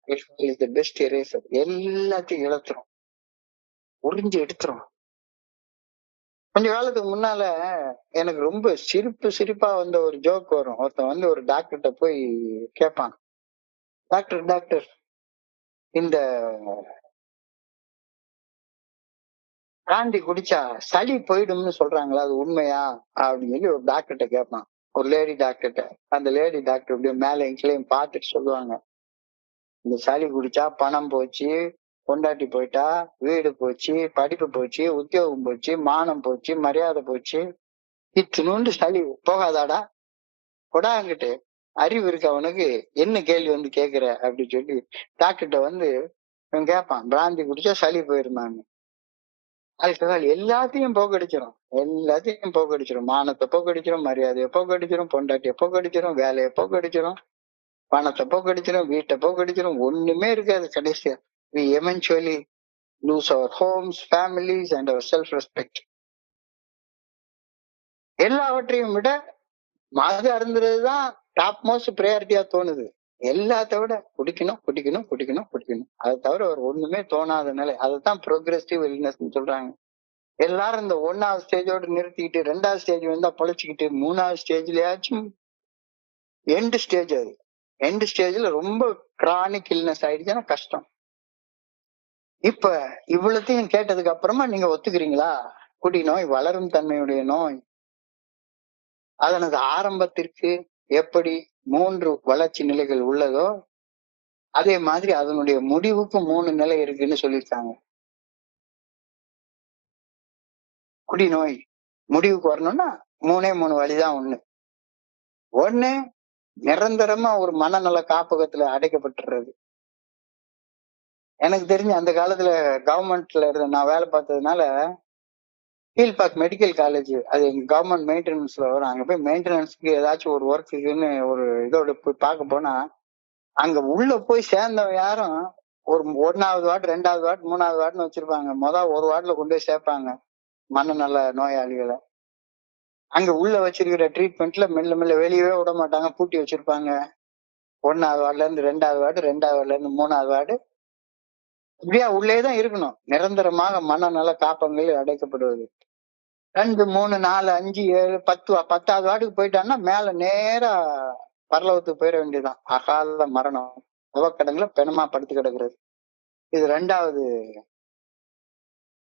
Is the best eraser. எல்லாத்தையும் இழத்துறோம், உறிஞ்சு எடுத்துரும். கொஞ்ச காலத்துக்கு முன்னால எனக்கு ரொம்ப சிரிப்பா வந்த ஒரு ஜோக் வரும். ஒருத்தன் வந்து ஒரு டாக்டர்கிட்ட போய் கேட்பான், டாக்டர் டாக்டர் இந்த பிராந்தி குடிச்சா சளி போயிடும்னு சொல்றாங்களா, அது உண்மையா அப்படின்னு சொல்லி ஒரு டாக்டர்கிட்ட கேட்பான். ஒரு லேடி டாக்டர்கிட்ட. அந்த லேடி டாக்டர் அப்படியே மேல எங்களையும் பார்த்துட்டு சொல்லுவாங்க, இந்த சளி குடிச்சா பணம் போச்சு, பொண்டாட்டி போயிட்டா, வீடு போச்சு, படிப்பு போச்சு, உத்தியோகம் போச்சு, மானம் போச்சு, மரியாதை போச்சு, இத்தினூண்டு சளி போகாதாடா, கொடாங்கிட்டு அறிவு இருக்கு அவனுக்கு, என்ன கேள்வி வந்து கேக்குற அப்படின்னு சொல்லி டாக்டர்கிட்ட வந்து இவன் கேட்பான், பிராந்தி குடிச்சா சளி போயிருமான்னு. ஆல்கஹால் எல்லாத்தையும் போக்கடிச்சிடும், எல்லாத்தையும் போக்கடிச்சிடும். மானத்தை போக்கடிச்சிடும், மரியாதையை போக்கடிச்சிடும், பொண்டாட்டியை போக்கடிச்சிடும், வேலையை போக்கடிச்சிடும், பணத்தை போக்கடிச்சிடும், வீட்டை போக்கடிச்சிடும். ஒண்ணுமே இருக்காது கடைசியா. We eventually lose our homes, families and our self-respect. எல்லாவற்றையும் விட மது அருந்துறதுதான் டாப் மோஸ்ட் ப்ரையாரிட்டியா தோணுது. எல்லாத்த விட குடிக்கணும் குடிக்கணும் குடிக்கணும் குடிக்கணும், அதை தவிர ஒரு ஒண்ணுமே தோணாத நிலை. அதைத்தான் ப்ரோக்ரெசிவ் இல்னஸ் சொல்றாங்க. எல்லாரும் இந்த 1வது ஸ்டேஜோட நிறுத்திக்கிட்டு 2வது ஸ்டேஜ் வந்தா பொழைச்சிக்கிட்டு 3வது ஸ்டேஜ்லயாச்சும் எண்ட் ஸ்டேஜ். அது எண்ட் ஸ்டேஜ்ல ரொம்ப கிரானிக் இல்னஸ் ஆயிடுச்சுன்னா கஷ்டம். இப்ப இவ்வளத்தையும் கேட்டதுக்கு அப்புறமா நீங்க ஒத்துக்கிறீங்களா, குடி நோய் வளரும் தன்மையுடைய நோய், அதனது ஆரம்பத்திற்கு எப்படி 3 வளர்ச்சி நிலைகள் உள்ளதோ அதே மாதிரி அதனுடைய முடிவுக்கு 3 நிலை இருக்குன்னு சொல்லியிருக்காங்க. குடிநோய் முடிவுக்கு வரணும்னா 3 வழிதான். ஒண்ணு நிரந்தரமா ஒரு மனநல காப்பகத்துல அடைக்கப்பட்டுறது. எனக்கு தெரிஞ்சு அந்த காலத்துல கவர்மெண்ட்ல இருந்த நான் வேலை பார்த்ததுனால கீழ்பாக் மெடிக்கல் காலேஜ், அது கவர்மெண்ட் மெயின்டெனன்ஸ்ல வரும். அங்க போய் மெயின்டெனன்ஸ்க்கு ஏதாச்சும் ஒரு ஒர்க்குன்னு ஒரு இதோட போய் பார்க்க போனா அங்க உள்ள போய் சேர்ந்தவன் யாரும் ஒரு 1வது வார்டு 2வது வார்டு 3வது வார்டுன்னு வச்சிருப்பாங்க. ஒரு வார்டுல கொண்டு போய் சேர்ப்பாங்க மனநல நோயாளிகளை. அங்க உள்ள வச்சிருக்கிற ட்ரீட்மெண்ட்ல மெல்ல மெல்ல வெளியவே விட மாட்டாங்க, பூட்டி வச்சிருப்பாங்க. 1வது வார்டுல இருந்து 2வது வார்டு, 2வது வார்டுல இருந்து 3வது வார்டு, இப்படியா உள்ளேதான் இருக்கணும். நிரந்தரமாக மனநல காப்பங்களில் அடைக்கப்படுவது. 2, 3, 4, 5, 7, 10 10வது வார்டுக்கு போயிட்டான்னா மேல நேரா பரலோகத்துக்கு போயிட வேண்டியதுதான். அகால மரணம், அவக்கடங்குல பிணமா படுத்து கிடக்குறது. இது 2வது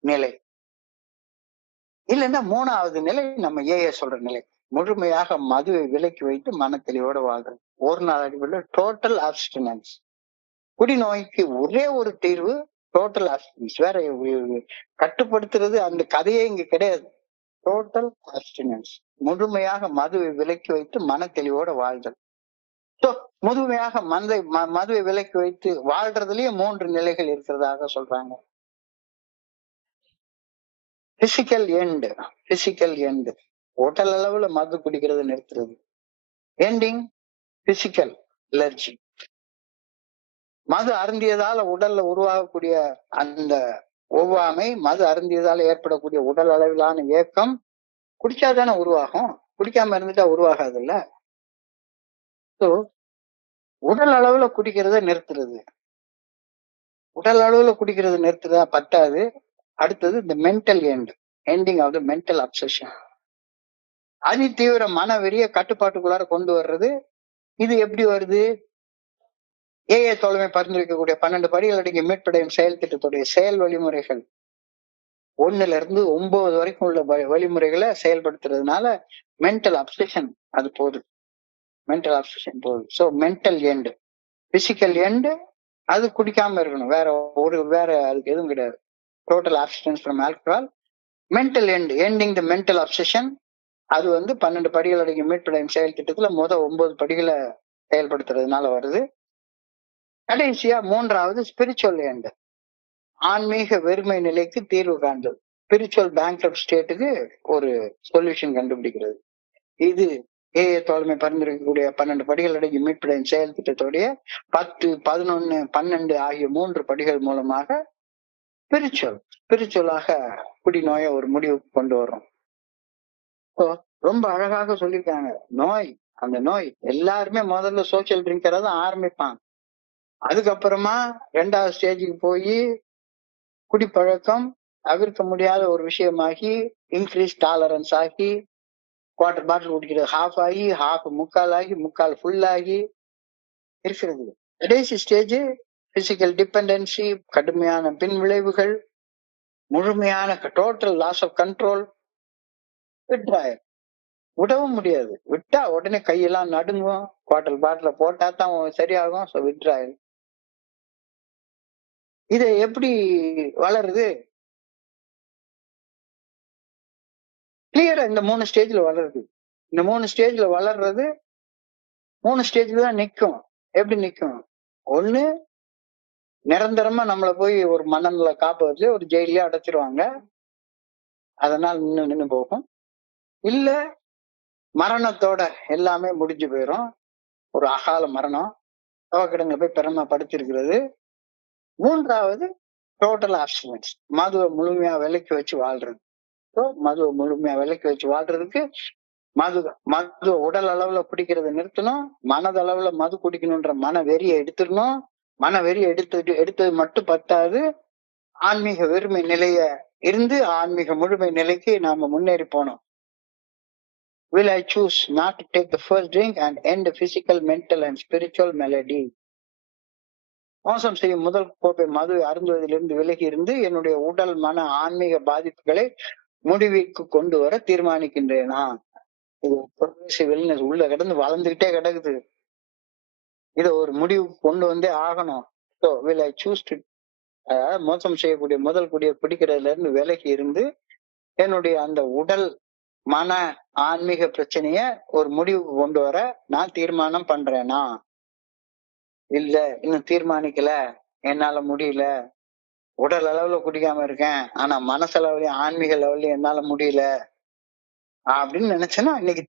நிலை. இல்லைன்னா 3வது நிலை நம்ம சொல்ற நிலை, முழுமையாக மதுவை விலக்கி வைத்து மன தெளிவோட வாழ்றது. ஒரு நாள் அடிப்படையில் டோட்டல் அப்ஸ்டினன்ஸ். குடிநோய்க்கு ஒரே ஒரு தீர்வு டோட்டல் அப்ஸ்டினன்ஸ். வேற கட்டுப்படுத்துறது அந்த கதையே இங்க கிடையாது. டோட்டல் அப்ஸ்டினன்ஸ், முழுமையாக மதுவை விலக்கி வைத்து மன தெளிவோட வாழ்தல். முழுமையாக மதுவை விலக்கி வைத்து வாழ்றதுலயே 3 நிலைகள் இருக்கிறதாக சொல்றாங்க. பிசிக்கல் எண்ட், உடல் அளவுல மது குடிக்கிறது நிறுத்துறது. Ending physical allergy. மது அருந்தியதால உடல்ல உருவாகக்கூடிய அந்த ஒவ்வாமை, மது அருந்தியதால ஏற்படக்கூடிய உடல் அளவிலான ஏக்கம் குடிச்சாதானே உருவாகும். குடிக்காம இருந்துட்டா உருவாகாது இல்ல. ஸோ உடல் அளவுல குடிக்கிறத நிறுத்துறது. உடல் அளவுல குடிக்கிறது நிறுத்துறதா பத்தாது. அடுத்தது இந்த mental ending of the mental obsession. அதி தீவிர மன வெறிய கட்டுப்பாட்டுக்குள்ளார கொண்டு வர்றது. இது எப்படி வருது? ஏஏ தோழமை பரிந்துரைக்கக்கூடிய 12 படிகள் அடங்கிய மீட்படையும் செயல் திட்டத்துடைய செயல் வழிமுறைகள் 1ல இருந்து 9 வரைக்கும் உள்ள வழிமுறைகளை செயல்படுத்துறதுனால மென்டல் அப்சஷன் அது போகுது. மென்டல் அப்சஷன் போகுது. So mental end, physical end அது குடிக்காம இருக்கணும். வேற அதுக்கு எதுவும் கிடையாது. Total obsessions from alcohol. Mental end, ending the mental obsession. அது 12 படிகள் அடங்கிய மீட்படையும் செயல் திட்டத்துல 9 படிகளை செயல்படுத்துறதுனால வருது. கடைசியா 3வது ஸ்பிரிச்சுவல் எண்டு, ஆன்மீக வெறுமை நிலைக்கு தீர்வு காண்பது. ஸ்பிரிச்சுவல் பேங்க்ரப்ட் ஸ்டேட்டுக்கு ஒரு சொல்யூஷன் கண்டுபிடிக்கிறது. இது ஏஏ தோழமை பரிந்துரைக்கக்கூடிய 12 படிகள் அடங்கிய மீட்படையும் செயல் திட்டத்துடைய 10, 11, 12 ஆகிய 3 படிகள் மூலமாக ஸ்பிரிச்சுவலாக குடிநோயை ஒரு முடிவுக்கு கொண்டு வரும். ரொம்ப அழகாக சொல்லியிருக்காங்க. அந்த நோய் எல்லாருமே முதல்ல சோசியல் ட்ரிங்கரா தான் ஆரம்பிப்பாங்க. அதுக்கப்புறமா 2வது ஸ்டேஜுக்கு போய் குடிப்பழக்கம் தவிர்க்க முடியாத ஒரு விஷயமாகி இன்க்ரீஸ் டாலரன்ஸ் ஆகி குவார்டர் பாட்டில் குடிக்கிறது ஹாஃப் ஆகி, ஹாஃப் முக்கால் ஆகி, முக்கால் ஃபுல் ஆகி இருக்கிறது. கடைசி ஸ்டேஜ் பிசிக்கல் டிபெண்டன்சி, கடுமையான பின் விளைவுகள், முழுமையான total loss of control, withdrawal. விடவும் முடியாது. விட்டா உடனே கையெல்லாம் நடுங்கும். குவார்டர் பாட்டில போட்டா தான் சரியாகும். So withdrawal. இது எப்படி வளருது? கிளியரா இந்த 3 ஸ்டேஜ்ல வளருது. இந்த 3 ஸ்டேஜ்ல வளர்றது 3 ஸ்டேஜ்ல தான் நிக்கும். எப்படி நிக்கும்? ஒண்ணு, நிரந்தரமா நம்மள போய் ஒரு மனநல காப்பகத்திலே ஒரு ஜெயிலே அடைச்சிருவாங்க. அதனால நின்னு போகும். இல்ல மரணத்தோட எல்லாமே முடிஞ்சு போயிடும். ஒரு அகால மரணம். தவக்கிடங்க போய் பெருமை படுத்திருக்கிறது. 3வது டோட்டல் ஆப்ஸ்டினன்ஸ், மதுவை முழுமையா விலைக்கு வச்சு வாழ்றது. மதுவை முழுமையா விலைக்கு வச்சு வாழ்றதுக்கு மது உடல் அளவுல குடிக்கிறத நிறுத்தணும். மனதளவுல மது குடிக்கணும்ன்ற மன வெறியை எடுத்துடணும். மன வெறியை எடுத்தது மட்டும் பத்தாது. ஆன்மீக வெறுமை நிலைய இருந்து ஆன்மீக முழுமை நிலைக்கு நாம முன்னேறி போனோம். Will I choose not to take the first drink and end the physical, mental and spiritual malady? மோசம் செய்யும் முதல் கோப்பை மது அருந்துவதிலிருந்து விலகி இருந்து என்னுடைய உடல் மன ஆன்மீக பாதிப்புகளை முடிவுக்கு கொண்டு வர தீர்மானிக்கின்றேனா? இது ப்ரொக்ரெசிவ் வெல்னஸ் உள்ள கிடந்து வளர்ந்துகிட்டே கிடக்குது. இத ஒரு முடிவுக்கு கொண்டு வந்தே ஆகணும். So will I choose to, அதாவது மோசம் செய்யக்கூடிய முதல் குடியை பிடிக்கிறதுல இருந்து விலகி இருந்து என்னுடைய அந்த உடல் மன ஆன்மீக பிரச்சனைய ஒரு முடிவுக்கு கொண்டு வர நான் தீர்மானம் பண்றேனா? இல்ல இன்னும் தீர்மானிக்கல, என்னால முடியல. உடல் அளவுல குடிக்காம இருக்கேன், ஆனா மனசளவுலயும் ஆன்மீக லெவல்லயும் என்னால முடியல அப்படின்னு நினைச்சேன்னா இன்னைக்கு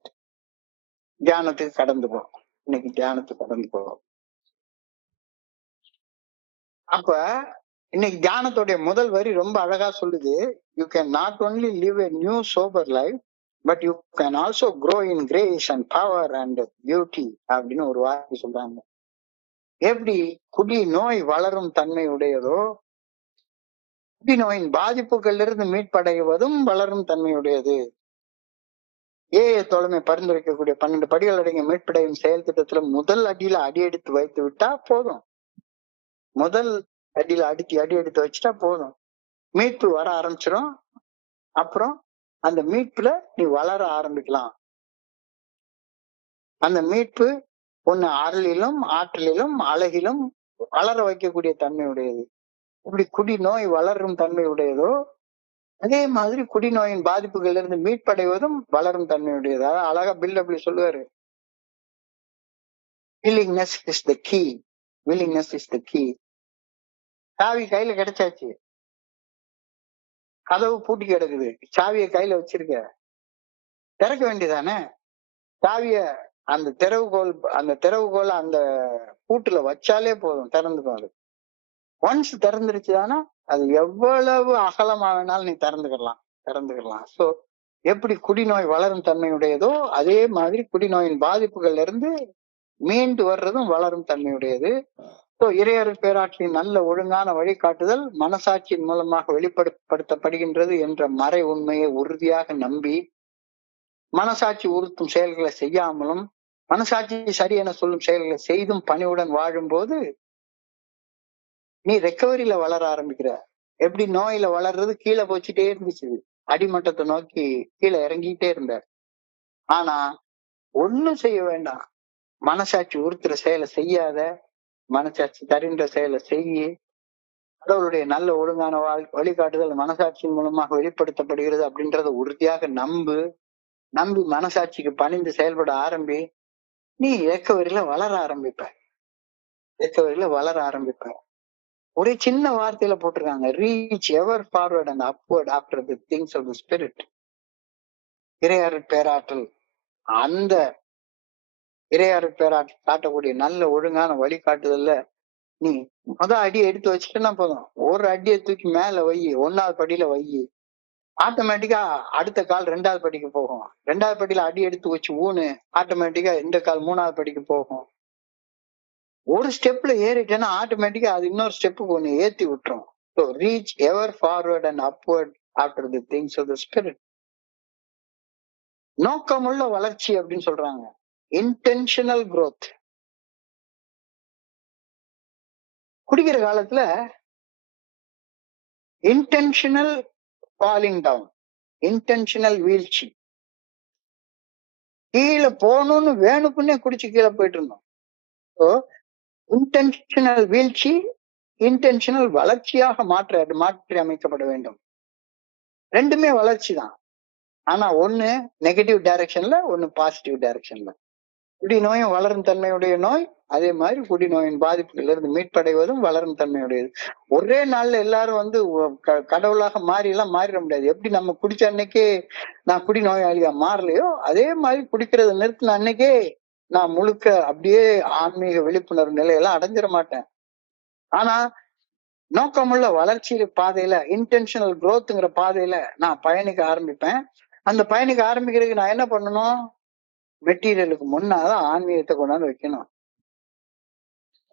தியானத்துக்கு கடந்து போகும். அப்ப இன்னைக்கு தியானத்துடைய முதல் வரி ரொம்ப அழகா சொல்லுது. You can not only live a new sober life, but you can also grow in grace and power and beauty அப்படின்னு ஒரு வார்த்தை சொல்றாங்க. எப்படி குடி நோய் வளரும் தன்மை உடையதோ, குடி நோயின் பாதிப்புகள்ல இருந்து மீட்படைவதும் வளரும் தன்மையுடையது. ஏஏ தோழமை பரிந்துரைக்கக்கூடிய 12 படிகள் அடங்கிய மீட்படையும் செயல் திட்டத்துல முதல் அடியில அடி எடுத்து வைத்து விட்டா போதும். முதல் அடியில அடி எடுத்து வச்சுட்டா போதும். மீட்பு வர ஆரம்பிச்சிடும். அப்புறம் அந்த மீட்புல நீ வளர ஆரம்பிக்கலாம். அந்த மீட்பு ஒண்ணு அருளிலும் ஆற்றலிலும் அழகிலும் வளர வைக்கக்கூடிய தன்மை உடையது. இப்படி குடி நோய் வளரும் தன்மை உடையதோ அதே மாதிரி குடிநோயின் பாதிப்புகள்ல இருந்து மீட்படைவதும் வளரும் தன்மையுடையது. அதாவது அழகா பில் அப்படி சொல்லுவாரு. willingness is the key. willingness is the key. சாவி கையில கிடைச்சாச்சு, கதவு பூட்டி கிடக்குது, சாவியை கையில வச்சிருக்க, திறக்க வேண்டியதானே? சாவிய அந்த திறவுகோல் அந்த பூட்டுல வச்சாலே போதும், திறந்துக்கும். அது ஒன்ஸ் திறந்துருச்சுதானா அது எவ்வளவு அகலமா வேணாலும் நீ திறந்துக்கலாம். சோ எப்படி குடிநோய் வளரும் தன்மையுடையதோ அதே மாதிரி குடிநோயின் பாதிப்புகள்ல இருந்து மீண்டு வர்றதும் வளரும் தன்மையுடையது. சோ இறையருள் பேராற்றின் நல்ல ஒழுங்கான வழிகாட்டுதல் மனசாட்சியின் மூலமாக வெளிப்படுத்தப்படுகின்றது என்ற மறை உண்மையை உறுதியாக நம்பி மனசாட்சி உறுத்தும் செயல்களை செய்யாமலும் மனசாட்சி சரி என சொல்லும் செயல்களை செய்தும் பணிவுடன் வாழும்போது நீ ரெக்கவரியில வளர ஆரம்பிக்கிற. எப்படி நோயில வளர்றது கீழே போச்சுட்டே இருந்துச்சு, அடிமட்டத்தை நோக்கி கீழே இறங்கிட்டே இருந்த. ஆனா ஒண்ணும் செய்ய வேண்டாம், மனசாட்சி உறுத்துற செயலை செய்யாத, மனசாட்சி தருகின்ற செயலை செய்ய. கடவுளுடைய நல்ல ஒழுங்கான வழிகாட்டுதல் மனசாட்சியின் மூலமாக வெளிப்படுத்தப்படுகிறது அப்படின்றத உறுதியாக நம்பி மனசாட்சிக்கு பணிந்து செயல்பட ஆரம்பி. நீ ரெக்கவரியில வளர ஆரம்பிப்ப. ஒரே சின்ன வார்த்தையில போட்டிருக்காங்க, reach ever forward and upward after the things of the spirit. இறையருள் பேராற்றல், அந்த இறையருள் பேராற்றல் காட்டக்கூடிய நல்ல ஒழுங்கான வழிகாட்டுதல்ல நீ அடியை எடுத்து வச்சுட்டேன்னா போதும், ஒரு அடியை தூக்கி மேல வை, 1வது படியில வை, ஆட்டோமேட்டிக்கா அடுத்த கால் 2வது படிக்கு போகும். 2வது படியில அடி எடுத்து வச்சு ஊனு, ஆட்டோமேட்டிக்கா இந்த கால் 3வது படிக்கு போகும். ஒரு ஸ்டெப்ல ஏறிட்டேன்னா ஆட்டோமேட்டிக்கா அது இன்னொரு ஸ்டெப்புக்கு ஒண்ணு ஏத்தி விட்டுரும். So reach ever forward and upward after the things of the spirit. நோக்கமுள்ள வளர்ச்சி அப்படின்னு சொல்றாங்க, இன்டென்ஷனல் growth. குடிக்கிற காலத்துல இன்டென்ஷனல் ஃபாலிங் டவுன், இன்டென்ஷனல் வீழ்ச்சி. கீழே போகணும்னு வேணுக்குன்னே குடிச்சு கீழே போயிட்டு இருந்தோம். ஸோ இன்டென்ஷனல் வீழ்ச்சி இன்டென்ஷனல் வளர்ச்சியாக மாற்றி அமைக்கப்பட வேண்டும். ரெண்டுமே வளர்ச்சி தான், ஆனா ஒண்ணு நெகட்டிவ் டைரக்ஷன்ல, ஒண்ணு பாசிட்டிவ் டைரக்ஷன்ல. குடிநோயும் வளரும் தன்மையுடைய நோய், அதே மாதிரி குடிநோயின் பாதிப்புகள் இருந்து மீட்படைவதும் வளரும் தன்மையுடையது. ஒரே நாள்ல எல்லாரும் கடவுளாக எல்லாம் மாறிட முடியாது. எப்படி நம்ம குடிச்ச அன்னைக்கே நான் குடிநோயாளியா மாறலையோ, அதே மாதிரி குடிக்கிறத நிறுத்தின அன்னைக்கே நான் முழுக்க அப்படியே ஆன்மீக விழிப்புணர்வு நிலையெல்லாம் அடைஞ்சிட மாட்டேன். ஆனா நோக்கமுள்ள வளர்ச்சி பாதையில, இன்டென்ஷனல் growthங்கிற பாதையில நான் பயணிக்க ஆரம்பிப்பேன். அந்த பயணிக்க ஆரம்பிக்கிறதுக்கு நான் என்ன பண்ணணும்? மெட்டீரியலுக்கு முன்னாதான் ஆன்மீகத்தை கொண்டாந்து வைக்கணும்.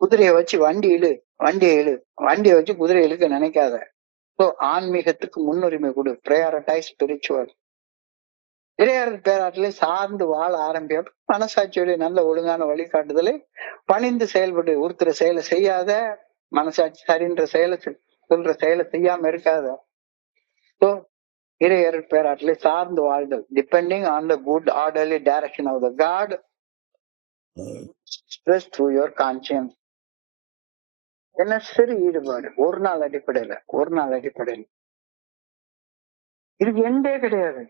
குதிரையை வச்சு வண்டியை வச்சு குதிரை இழுக்க நினைக்காத. ஸோ ஆன்மீகத்துக்கு முன்னுரிமை கொடு, ப்ரையாரிட்டைஸ் ஸ்பிரிச்சுவல். இறையருள் பேராற்றலை சார்ந்து வாழ ஆரம்பிக்க மனசாட்சியுடைய நல்ல ஒழுங்கான வழிகாட்டுதலை பணிந்து செயல்படு. ஒருத்தர செயலை செய்யாத, மனசாட்சி சரின்ற செயலை சொல்ற செயலை செய்யாம இருக்காத. ஸோ இறையருள் பேராற்றலை சார்ந்து வாழ்தல், depending on the good orderly direction of the God expressed through your conscience. என்ன சிறு ஈடுபாடு, ஒரு நாள் அடிப்படையில் இதுக்கு எண்டே கிடையாது.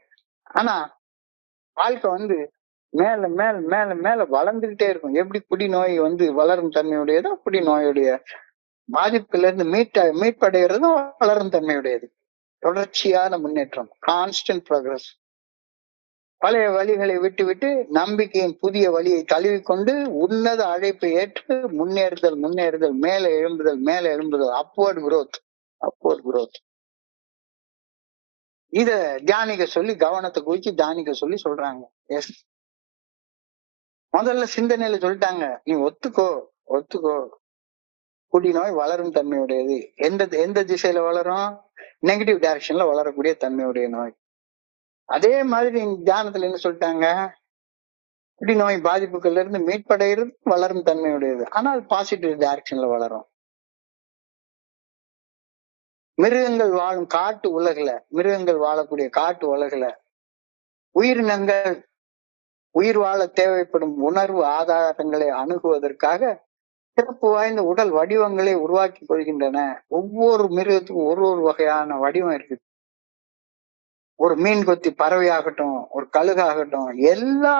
ஆனா வாழ்க்கை மேல மேல மேல மேல வளர்ந்துகிட்டே இருக்கும். எப்படி குடிநோய் வளரும் தன்மையுடையதோ, குடிநோயுடைய பாதிப்புல இருந்து மீட்படைகிறதும் வளரும் தன்மையுடையது. தொடர்ச்சியான முன்னேற்றம், கான்ஸ்டன்ட் ப்ரோக்ரஸ். பழைய வழிகளை விட்டு நம்பிக்கையின் புதிய வழியை தழுவிக்கொண்டு உன்னத அழைப்பை ஏற்று முன்னேறுதல், மேலே எழும்புதல், அப்வர்ட் growth. இத தியானிக்க சொல்லி, கவனத்தை குறிச்சு தியானிக்க சொல்லி சொல்றாங்க. எஸ், முதல்ல சிந்தனையில சொல்லிட்டாங்க, நீ ஒத்துக்கோ குடிநோய் வளரும் தன்மையுடையது. எந்த திசையில வளரும்? நெகட்டிவ் டைரக்ஷன்ல வளரக்கூடிய தன்மையுடைய நோய். அதே மாதிரி தியானத்துல என்ன சொல்லிட்டாங்க? குடிநோய் பாதிப்புகள்ல இருந்து மீட்படைகிறது வளரும் தன்மையுடையது, ஆனால் பாசிட்டிவ் டைரக்ஷன்ல வளரும். மிருகங்கள் வாழக்கூடிய காட்டு உலகுல உயிரினங்கள் உயிர் வாழ தேவைப்படும் உணர்வு ஆதாரங்களை அணுகுவதற்காக சிறப்பு வாய்ந்த உடல் வடிவங்களை உருவாக்கி கொள்கின்றன. ஒவ்வொரு மிருகத்துக்கும் ஒரு வகையான வடிவம் இருக்கு. ஒரு மீன் கொத்தி பறவையாகட்டும், ஒரு கழுகாகட்டும், எல்லா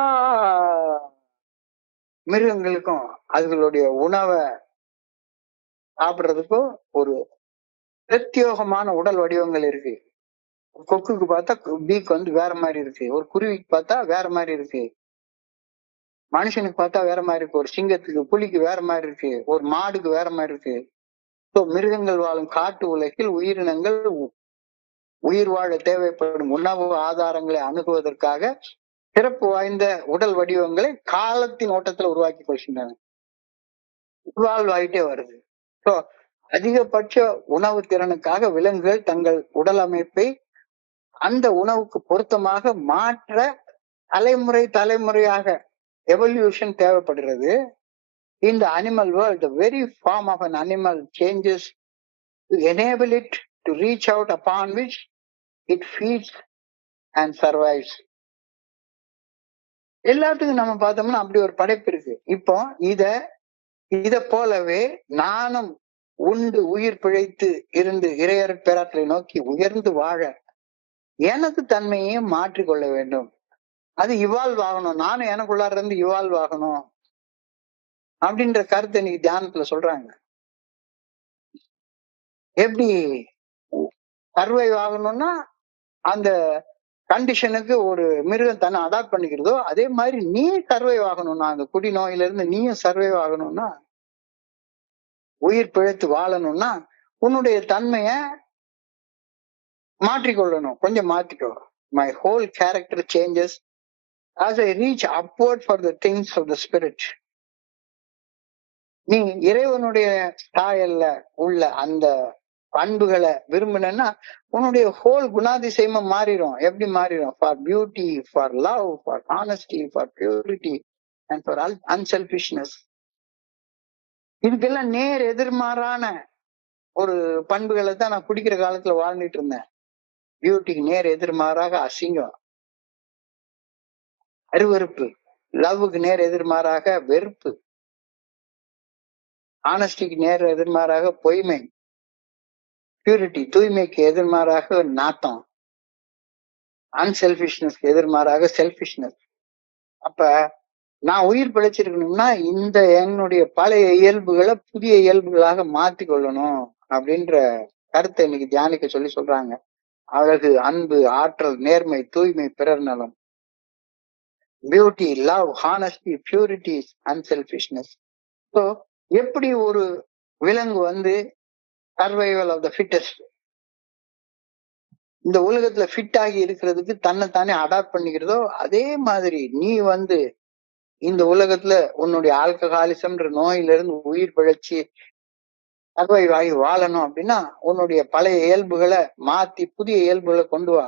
மிருகங்களுக்கும் அதுகளுடைய உணவை சாப்பிடுறதுக்கும் ஒரு பிரத்யோகமான உடல் வடிவங்கள் இருக்கு. கொக்குக்கு பார்த்தா பீக் வேற மாதிரி இருக்கு, ஒரு குருவிக்கு பார்த்தா வேற மாதிரி இருக்கு, மனுஷனுக்கு பார்த்தா வேற மாதிரி இருக்கு, ஒரு சிங்கத்துக்கு புலிக்கு வேற மாதிரி இருக்கு, ஒரு மாடுக்கு வேற மாதிரி இருக்கு. ஸோ மிருகங்கள் வாழும் காட்டு உலகில் உயிரினங்கள் உயிர் வாழ தேவைப்படும் உணவு ஆதாரங்களை அணுகுவதற்காக சிறப்பு வாய்ந்த உடல் வடிவங்களை காலத்தின் ஓட்டத்துல உருவாக்கி கொள்கின்றன. இவால்வ் ஆகிட்டே வருது. ஸோ அதிகபட்ச உணவு திறனுக்காக விலங்குகள் தங்கள் உடல் அமைப்பை அந்த உணவுக்கு பொருத்தமாக மாற்ற தலைமுறையாக எவல்யூஷன் தேவைப்படுகிறது. In the animal world, the very form of an animal changes to enable it to reach out upon which it feeds and survives. எல்லாத்துக்கும் நம்ம பார்த்தோம்னா அப்படி ஒரு படைப்பு இருக்கு. இப்போ இத போலவே நானும் உண்டு உயிர் பிழைத்து இருந்து இறையர் பேராற்றலை நோக்கி உயர்ந்து வாழ எனது தன்மையையும் மாற்றிக்கொள்ள வேண்டும். அது இவால்வ் ஆகணும். நானும் எனக்குள்ளார இருந்து இவால்வ் ஆகணும் அப்படின்ற கருத்தை இன்னைக்கு தியானத்துல சொல்றாங்க. எப்படி சர்வைவ் ஆகணும்னா அந்த கண்டிஷனுக்கு ஒரு மிருகம் தன்னை அடாப்ட் பண்ணிக்கிறதோ அதே மாதிரி நீ சர்வைவ் ஆகணும்னா அந்த குடி நோயில இருந்து நீயும் சர்வைவ் ஆகணும்னா உயிர் பிழைத்து வாழணும்னா உன்னுடைய தன்மைய மாற்றிக்கொள்ளணும். கொஞ்சம் மாற்றிக்கோ. My whole character changes as I reach upward for the things of the spirit. நீ இறைவனுடைய சாயல்ல உள்ள அந்த பண்புகளை விரும்பினா உன்னுடைய ஹோல் குணாதிசயமா மாறிடும். எப்படி மாறிடும்? For beauty, for love, for honesty, for purity and for unselfishness. இதுக்கெல்லாம் நேர் எதிர்மாறான ஒரு பண்புகளை தான் நான் குடிக்கிற காலத்துல வாழ்ந்துட்டு இருந்தேன். பியூட்டிக்கு நேர் எதிர்மாறாக அசிங்கம், அருவருப்பு. லவ்வுக்கு நேர் எதிர்மாறாக வெறுப்பு, ஆனஸ்டிக்கு நேர் எதிர்மாறாக பொய்மை, பியூரிட்டி தூய்மைக்கு எதிர்மாறாக நாத்தம், அன்செல்ஃபிஷ்னஸ்க்கு எதிர்மாறாக செல்ஃபிஷ்னஸ். அப்ப நான் உயிர் பிழைச்சிருக்கணும்னா இந்த என்னுடைய பழைய இயல்புகளை புதிய இயல்புகளாக மாத்தி கொள்ளணும் அப்படின்ற கருத்தை இன்னைக்கு தியானிக்க சொல்லி சொல்றாங்க. அழகு, அன்பு, ஆற்றல், நேர்மை, தூய்மை, பிறர் நலம், beauty, love, honesty, purity, unselfishness. So எப்படி ஒரு விலங்கு சர்வைவல் ஆஃப் த ஃபிட்டஸ்ட் இந்த உலகத்துல ஃபிட் ஆகி இருக்கிறதுக்கு தன்னைத்தானே அடாப்ட் பண்ணிக்கிறதோ அதே மாதிரி நீ இந்த உலகத்துல உன்னுடைய ஆல்கஹாலிசம்ன்ற நோயில இருந்து உயிர் பிழைச்சி சர்வைவ் ஆகி வாழணும் அப்படின்னா உன்னுடைய பழைய இயல்புகளை மாத்தி புதிய இயல்புகளை கொண்டு வா.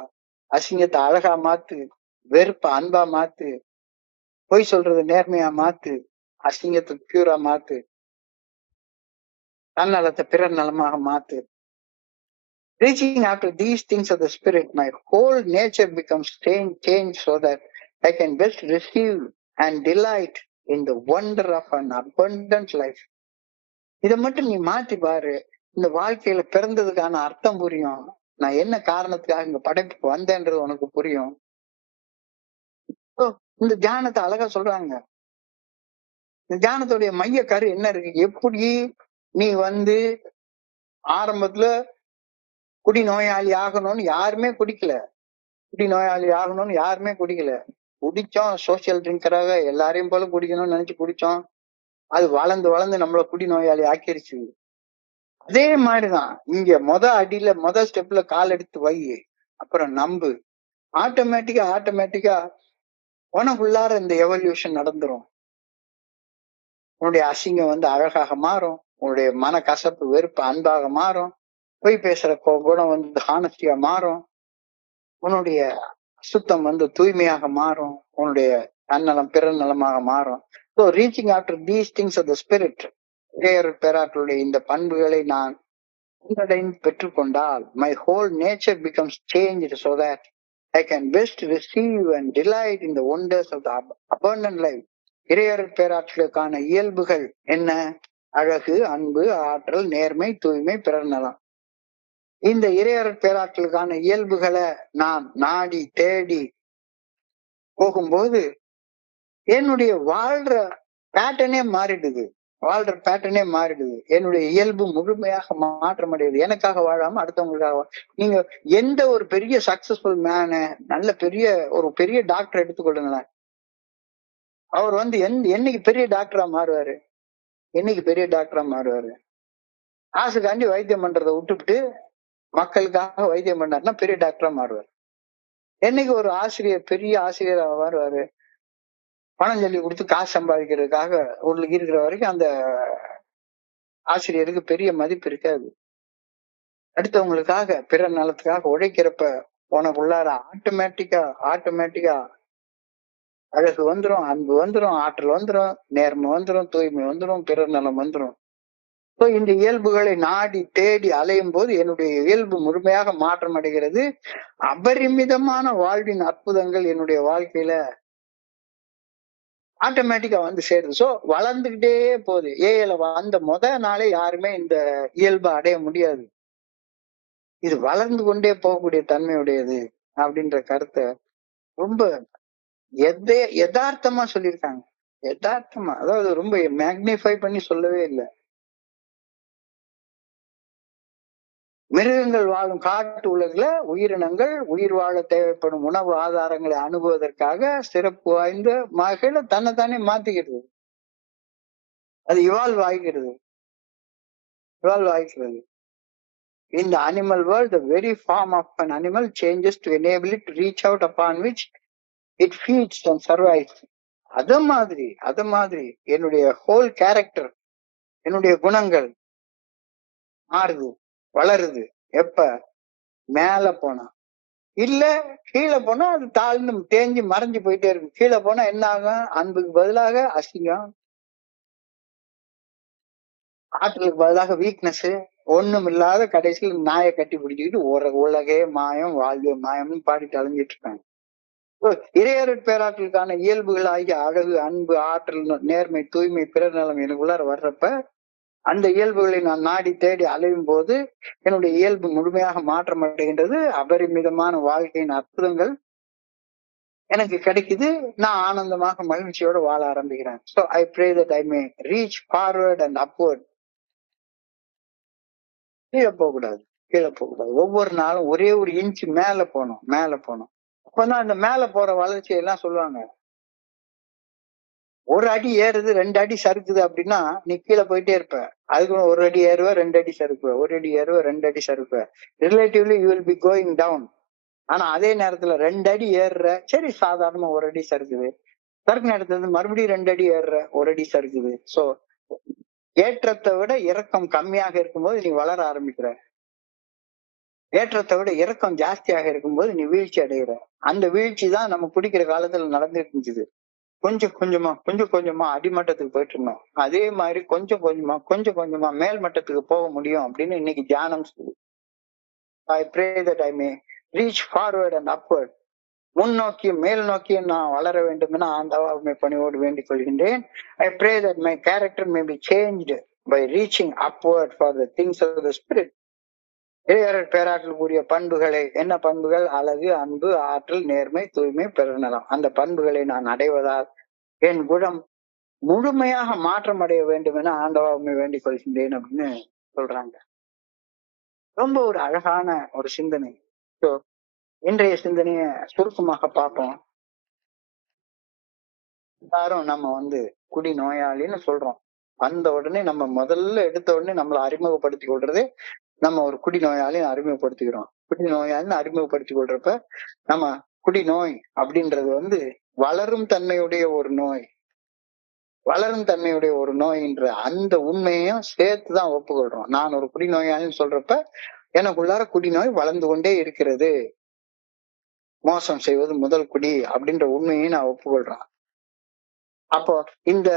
அசிங்கத்தை அழகா மாத்து, வெறுப்ப அன்பா மாத்து, பொய் சொல்றது நேர்மையா மாத்து, அசிங்கத்தை பியூரா மாத்து, தன்னலத்தை பிறர் நலமாக மாத்து. Reaching after these things of the spirit, my whole nature becomes changed so that I can best receive and delight in the wonder of an abundant life. இதை மட்டும் நீ மாத்தி பாரு, இந்த வாழ்க்கையில பிறந்ததுக்கான அர்த்தம் புரியும். நான் என்ன காரணத்துக்காக இங்க படைப்புக்கு வந்தேன்றது உனக்கு புரியும். இந்த தியானத்தை அழகா சொல்றாங்க. இந்த தியானத்துடைய மைய கரு என்ன இருக்கு? எப்படி நீ ஆரம்பத்துல குடி நோயாளி ஆகணும்னு யாருமே குடிக்கல. குடி நோயாளி ஆகணும்னு யாருமே குடிக்கல. குடிச்சோம், சோசியல் ட்ரிங்கராக எல்லாரையும் போல குடிக்கணும்னு நினைச்சு குடிச்சோம். அது வளர்ந்து நம்மள குடி நோயாளி ஆக்கிருச்சு. அதே மாதிரிதான் இங்க அடியில ஸ்டெப்ல கால் எடுத்து வை, அப்புறம் நம்பு. ஆட்டோமேட்டிக்கா உனக்குள்ளார இந்த எவல்யூஷன் நடந்துரும். உன்னுடைய அசிங்கம் அழகாக மாறும், உன்னுடைய மன கசப்பு வெறுப்பு அன்பாக மாறும், பொய் பேசுற குணம் ஹானஸ்டியா மாறும், உன்னுடைய சுத்தம் தூய்மையாக மாறும், உன்னுடைய தன்னலம் பிறர் நலமாக மாறும். So reaching after these things of the spirit, பேராற்றலுடைய இந்த பண்புகளை நான் பெற்றுக்கொண்டால் my whole nature becomes changed so that I can best receive and delight in the wonders of the abundant life. இறையருள் பேராற்றலுக்கான இயல்புகள் என்ன? அழகு, அன்பு, ஆற்றல், நேர்மை, தூய்மை, பிறர் நலம். இந்த இறையருள் பேராற்றலுக்கான இயல்புகளை நான் நாடி தேடி போகும்போது என்னுடைய வாழ்ற பேட்டர்னே மாறிடுது. என்னுடைய இயல்பு முழுமையாக மாற்றம் அடையுது. எனக்காக வாழாம அடுத்தவங்களுக்காக. நீங்க எந்த ஒரு பெரிய சக்சஸ்ஃபுல் மேன, நல்ல ஒரு பெரிய டாக்டர் எடுத்துக்கொள்ளுங்களேன். அவர் என்னைக்கு பெரிய டாக்டரா மாறுவாரு? காசுக்காண்டி வைத்தியம் பண்றதை விட்டுவிட்டு மக்களுக்காக வைத்தியம் பண்ணாருன்னா பெரிய டாக்டரா மாறுவார். என்னைக்கு ஒரு ஆசிரியர் பெரிய ஆசிரியரா வருவாரு, பணம் சொல்லி கொடுத்து காசு சம்பாதிக்கிறதுக்காக உங்களுக்கு இருக்கிற வரைக்கும் அந்த ஆசிரியருக்கு பெரிய மதிப்பு இருக்காது. அடுத்தவங்களுக்காக பிற நலத்துக்காக உழைக்கிறப்ப உனக்குள்ளார ஆட்டோமேட்டிக்கா அழகு வந்துரும், அன்பு வந்துரும், ஆற்றல் வந்துரும், நேர்மை வந்துரும், தூய்மை வந்துரும், பிறர் நலம் வந்துரும். இந்த இயல்புகளை நாடி தேடி அலையும் போது என்னுடைய இயல்பு முழுமையாக மாற்றம் அடைகிறது. அபரிமிதமான வாழ்வின் அற்புதங்கள் என்னுடைய வாழ்க்கையில ஆட்டோமேட்டிக்கா வந்து சேருது. சோ வளர்ந்துகிட்டே போகுது. ஏஐல வந்த நாளே யாருமே இந்த இயல்பை அடைய முடியாது. இது வளர்ந்து கொண்டே போகக்கூடிய தன்மையுடையது அப்படின்ற கருத்தை ரொம்ப யதார்த்தமா சொல்லியிருக்காங்க. யதார்த்தமா, அதாவது ரொம்ப மேக்னிஃபை பண்ணி சொல்லவே இல்லை. மிருகங்கள் வாழும் காட்டு உலகில உயிரினங்கள் உயிர் வாழ தேவைப்படும் உணவு ஆதாரங்களை அணுகுவதற்காக சிறப்பு வாய்ந்த வகையில தன்னைத்தானே மாத்திக்கிறது. அது evolve ஆகிக்கிறது. In the animal world, the very form of an animal changes to enable it to reach out upon which it feeds and survives. அத மாதிரி என்னுடைய ஹோல் கேரக்டர், என்னுடைய குணங்கள் மாறுது, வளருது. எப்ப? மேல போனா. இல்ல கீழே போனா அது தாழ்ந்து தேஞ்சு மறைஞ்சு போயிட்டே இருக்கு. கீழே போனா என்ன ஆகும்? அன்புக்கு பதிலாக அசிங்கம், ஆற்றலுக்கு பதிலாக வீக்னஸ், ஒண்ணும் இல்லாத கடைசியில் நாயை கட்டி பிடிச்சிக்கிட்டு உலகே மாயம் வாழ்வே மாயம்னு பாடிட்டு அலைஞ்சிட்டு இருக்காங்க. இறையருட் பேராற்றலுக்கான இயல்புகள் ஆகிய அழகு, அன்பு, ஆற்றல், நேர்மை, தூய்மை, பிறர் நலம் எனக்குள்ளார வர்றப்ப அந்த இயல்புகளை நான் நாடி தேடி அலையும் போது என்னுடைய இயல்பு முழுமையாக மாற்றம் அடைகின்றது. அபரிமிதமான வாழ்க்கையின் அற்புதங்கள் எனக்கு கிடைக்குது. நான் ஆனந்தமாக மகிழ்ச்சியோட வாழ ஆரம்பிக்கிறேன். So I pray that I may reach forward and upward. கீழே போகக்கூடாது. ஒவ்வொரு நாளும் ஒரே ஒரு இன்ச்சு மேல போகணும். அப்பதான் இந்த மேல போற வளர்ச்சியெல்லாம் சொல்லுவாங்க. ஒரு அடி ஏறுது, 2 அடி சறுக்குது அப்படின்னா நீ கீழே போயிட்டே இருப்ப. அதுக்கு ஒரு அடி ஏறுவ, 2 அடி சறுக்குவ, ஒரு அடி ஏறுவ, 2 அடி சறுக்குவ. Relatively you will be going down. ஆனா அதே நேரத்துல 2 அடி ஏறுற, சரி சாதாரணமா ஒரு அடி சறுக்குது. சறுக்கு நேரத்துல மறுபடியும் 2 அடி ஏறுற, ஒரு அடி சறுக்குது. சோ ஏற்றத்தை விட இறக்கம் கம்மியாக இருக்கும்போது நீ வளர ஆரம்பிக்கிற. ஏற்றத்தை விட இறக்கம் ஜாஸ்தியாக இருக்கும்போது நீ வீழ்ச்சி அடைகிற. அந்த வீழ்ச்சி தான் நம்ம குடிக்கிற காலத்துல நடந்துட்டு இருந்துச்சு. கொஞ்சம் கொஞ்சமா அடிமட்டத்துக்கு போயிட்டு இருந்தோம். அதே மாதிரி கொஞ்சம் கொஞ்சமா மேல் மட்டத்துக்கு போக முடியும் அப்படின்னு இன்னைக்கு தியானம் சொல்லுது. I pray that I may reach forward and upward. முன்னோக்கியும் மேல் நோக்கியும் நான் வளர வேண்டும் என ஆண்டவரை பணியோடு வேண்டிக் கொள்கின்றேன். I pray that my character may be changed by reaching upward for the things of the spirit. பேராற்றல் கூறிய பண்புகளை, என்ன பண்புகள்? அழகு, அன்பு, ஆற்றல், நேர்மை, தூய்மை, பெருநலம். அந்த பண்புகளை நான் அடைவதால் என் குணம் முழுமையாக மாற்றம் அடைய வேண்டும் என ஆண்டவரை வேண்டிக் கொள்கின்றேன் அப்படின்னு சொல்றாங்க. ரொம்ப ஒரு அழகான ஒரு சிந்தனை. இன்றைய சிந்தனைய சுருக்கமாக பார்ப்போம். எல்லாரும் நம்ம குடி நோயாளின்னு சொல்றோம். வந்த உடனே நம்ம முதல்ல எடுத்த உடனே நம்மளை அறிமுகப்படுத்தி கொள்றதே நம்ம ஒரு குடி நோயாளின்னு அறிமுகப்படுத்திக்கிறோம். குடி நோயாளின்னு அறிமுகப்படுத்தி கொள்றப்ப நம்ம குடி நோய் அப்படின்றது வளரும் தன்மையுடைய ஒரு நோய்ன்ற அந்த உண்மையையும் சேர்த்துதான் ஒப்புக்கொள்றோம். நான் ஒரு குடி நோயாளின்னு சொல்றப்ப எனக்குள்ளார குடிநோய் வளர்ந்து கொண்டே இருக்கிறது, மோசம் செய்வது முதல் குடி அப்படின்ற உண்மையை நான் ஒப்புக்கொள்றேன். அப்போ இந்த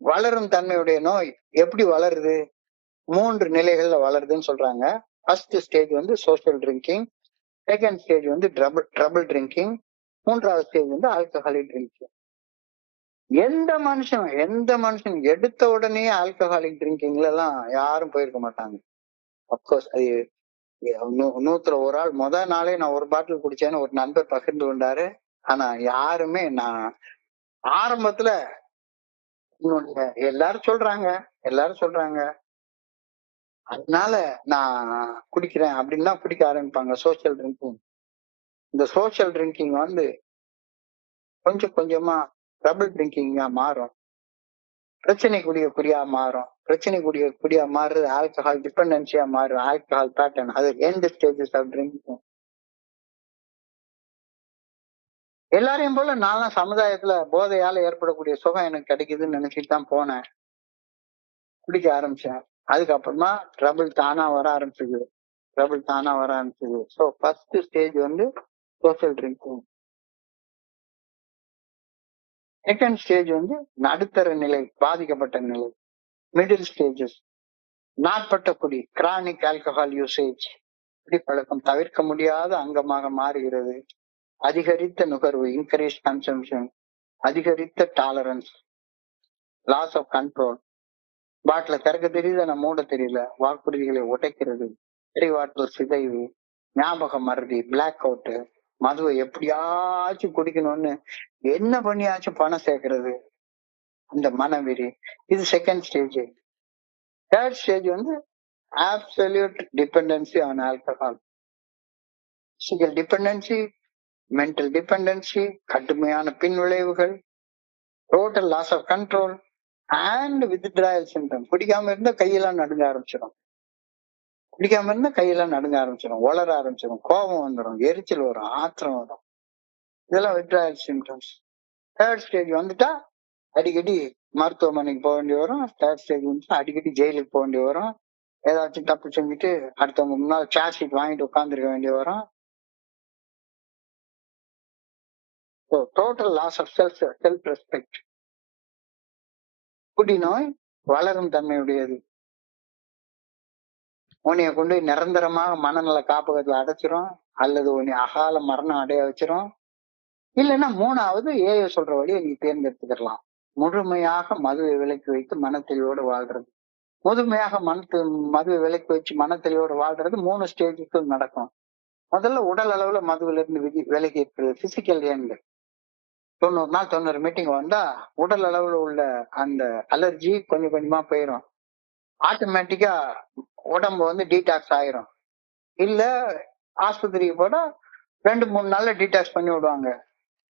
வளரும் தன்மையுடைய நோய் எப்படி வளருது? 3 நிலைகள்ல வளருதுன்னு சொல்றாங்க. First stage social drinking, second stage trouble drinking, 3வது ஸ்டேஜ் ஆல்கஹாலிக் ட்ரிங்கிங். எந்த மனுஷன் எடுத்த உடனே ஆல்கஹாலிக் ட்ரிங்கிங்ல எல்லாம் யாரும் போயிருக்க மாட்டாங்க. அப்கோர்ஸ் அது 100ல ஒரு ஆள். நாளே நான் ஒரு பாட்டில் குடிச்சேன்னு ஒரு நண்பர் பகிர்ந்து கொண்டாரு. ஆனா யாருமே நான் ஆரம்பத்துல எல்லாரும் சொல்றாங்க அதனால நான் குடிக்கிறேன் அப்படின்னு தான் குடிக்க ஆரம்பிப்பாங்க. Social drinking. இந்த சோசியல் ட்ரிங்கிங் கொஞ்சம் கொஞ்சமா ட்ரபிள் ட்ரிங்கிங்கா மாறும். பிரச்சனைக்குரிய குறியா மாறும். பிரச்சனைக்குரிய குறியா மாறுறது ஆல்கஹால் டிபெண்டன்சியா மாறும். ஆல்கஹால் பேட்டர்ன் அது எண்ட் ஸ்டேஜஸ் ஆஃப் ட்ரிங்கிங். எல்லாரையும் போல நான்லாம் சமுதாயத்துல போதையால ஏற்படக்கூடிய சுகம் எனக்கு கிடைக்குதுன்னு நினைச்சிட்டு தான் போனேன். குடிக்க ஆரம்பிச்சேன். அதுக்கப்புறமா ட்ரபிள் தானா வர ஆரம்பிச்சது. ஸோ ஃபர்ஸ்ட் ஸ்டேஜ் வந்து சோஷியல் ட்ரிங்கிங். செகண்ட் ஸ்டேஜ் வந்து நடுத்தர நிலை, பாதிக்கப்பட்ட நிலை. மிடில் ஸ்டேஜஸ் நாட்பட்ட குடி, கிரானிக் ஆல்கஹால் யூசேஜ். குடிப்பழக்கம் தவிர்க்க முடியாத அங்கமாக மாறுகிறது. அதிகரித்த நுகர்வு, இன்க்ரீஸ் கன்சம்ஷன், அதிகரித்த டாலரன்ஸ், லாஸ் ஆஃப் கண்ட்ரோல். பாட்டில திறக்க தெரியுது, ஆனா மூட தெரியல. வாக்குறுதிகளை உடைக்கிறது, அறிவாற்றல் சிதைவு, ஞாபக மறதி, பிளாக் அவுட். மதுவை எப்படியாச்சும் குடிக்கணும்னு என்ன பண்ணியாச்சும் பணம் சேர்க்கறது, இந்த மனவெறி. இது செகண்ட் ஸ்டேஜ். தேர்ட் ஸ்டேஜ் வந்து absolute dependency on alcohol. physical dependency, mental dependency, கடுமையான பின் விளைவுகள், total loss of control and withdrawal symptom. குடிக்காம இருந்தா கையெல்லாம் நடுங்க ஆரம்பிச்சிடும். வளர ஆரம்பிச்சிடும், கோபம் வந்துடும், எரிச்சல் வரும், ஆத்திரம் வரும். இதெல்லாம் withdrawal symptoms. தேர்ட் ஸ்டேஜ் வந்துட்டா அடிக்கடி மருத்துவமனைக்கு போக வேண்டி வரும். தேர்ட் ஸ்டேஜ் வந்துட்டா அடிக்கடி ஜெயிலுக்கு போக வேண்டி வரும். ஏதாச்சும் தப்பு செஞ்சுட்டு அடுத்தவங்க முன்னால் சார்ஜ் ஷீட் வாங்கிட்டு உட்காந்துருக்க வேண்டி வரும். Total loss of self respect. குடிநோய் வளரும் தன்மையுடையது. உன்னைய கொண்டு நிரந்தரமாக மனநல காப்பகத்துல அடைச்சிரும், அல்லது உன்னை அகால மரணம் அடைய வச்சிரும். இல்லைன்னா மூணாவது ஏஐ சொல்ற வழியை நீ தேர்ந்தெடுத்துக்கலாம். முழுமையாக மதுவை விலக்கி வைத்து மனத்தெளிவோடு வாழ்றது. முழுமையாக மதுவை விலக்கி வச்சு மனத்தெளிவோடு வாழ்றது 3 ஸ்டேஜுக்கு நடக்கும். முதல்ல உடல் அளவுல மதுவில இருந்து விலகி இருக்கிறது, பிசிக்கல் எண்ட். 90 நாள் 90 மீட்டிங் வந்தா உடல் அளவுல உள்ள அந்த அலர்ஜி கொஞ்சம் கொஞ்சமா போயிடும். ஆட்டோமேட்டிக்கா உடம்பு வந்து டீடாக்ஸ் ஆயிரும். இல்ல ஆஸ்பத்திரிக்கு போனா 2-3 நாள்ல டீடாக்ஸ் பண்ணி விடுவாங்க.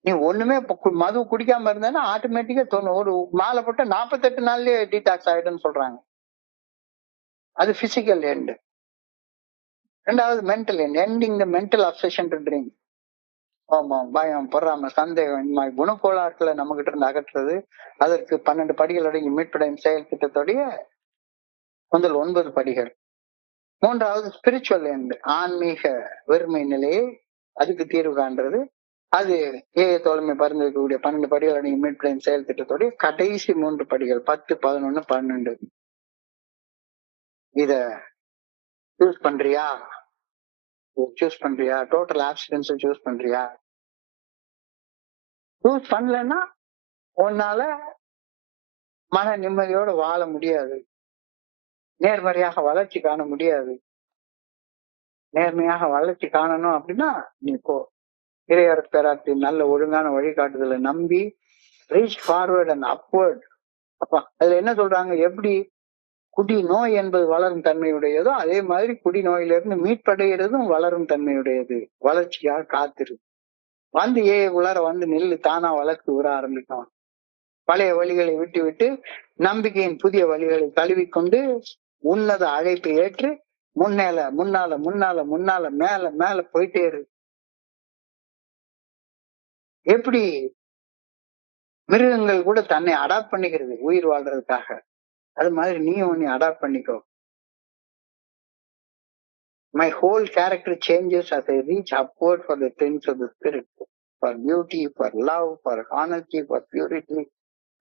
நீ ஒண்ணுமே மது குடிக்காம இருந்தேன்னா ஆட்டோமேட்டிக்கா ஒரு மாலை போட்டு 48 நாள்லயே டீடாக்ஸ் ஆயிடும்னு சொல்றாங்க. அது பிசிக்கல் எண்ட். ரெண்டாவது mental end, ending the mental obsession to drink. ஆமா, பயம், பொறாம, சந்தேகம், இந்த மாதிரி குணக்கோளாறுகளை நம்ம கிட்ட இருந்து அகற்றுறது. அதற்கு 12 படிகளுடைய மீட்படையும் செயல் திட்டத்துடைய முதல் 9 படிகள். மூன்றாவது ஸ்பிரிச்சுவல் எண்ட், ஆன்மீக வெறுமை நிலையை அதுக்கு தீர்வு காண்றது. அது தோழமை பரிந்துரைக்கக்கூடிய 12 படிகளுடைய மீட்படையும் செயல் திட்டத்துடைய கடைசி 3 படிகள், 10, 11, 12. இத சூஸ் பண்றியா? டோட்டல் ஆப்ஸ்டன்ஸ் சூஸ் பண்றியா? சூஸ் பண்ணலன்னா உன்னால மன நிம்மதியோட வாழ முடியாது. நேர்மறையாக வளர்ச்சி காண முடியாது. நேர்மையாக வளர்ச்சி காணணும் அப்படின்னா நீ போ. இறையர் பேராட்டி நல்ல ஒழுங்கான வழிகாட்டுதலை நம்பி ரீச் ஃபார்வர்ட் அண்ட் அப்வர்ட். அப்ப அதுல என்ன சொல்றாங்க, எப்படி குடி நோய் என்பது வளரும் தன்மையுடையதோ அதே மாதிரி குடி நோயிலிருந்து மீட்படைகிறதும் வளரும் தன்மையுடையது. வளர்ச்சியாக காத்திரு. வந்து உள்ளார வந்து நெல்லு தானா வளர்ச்சி உற ஆரம்பிக்கும். பழைய வழிகளை விட்டு விட்டு நம்பிக்கையின் புதிய வழிகளை தழுவிக்கொண்டு உன்னத அழைப்பை ஏற்று முன்னால முன்னால முன்னால முன்னால மேல மேல போயிட்டே இரு. எப்படி மிருகங்கள் கூட தன்னை அடாப்ட் பண்ணிக்கிறது உயிர் வாழ்றதுக்காக, அது மாதிரி நீ உன்னை அடாப்ட் பண்ணிக்கோ. My whole character changes as I reach upward for the things of the spirit, for beauty, for love, for honesty, for purity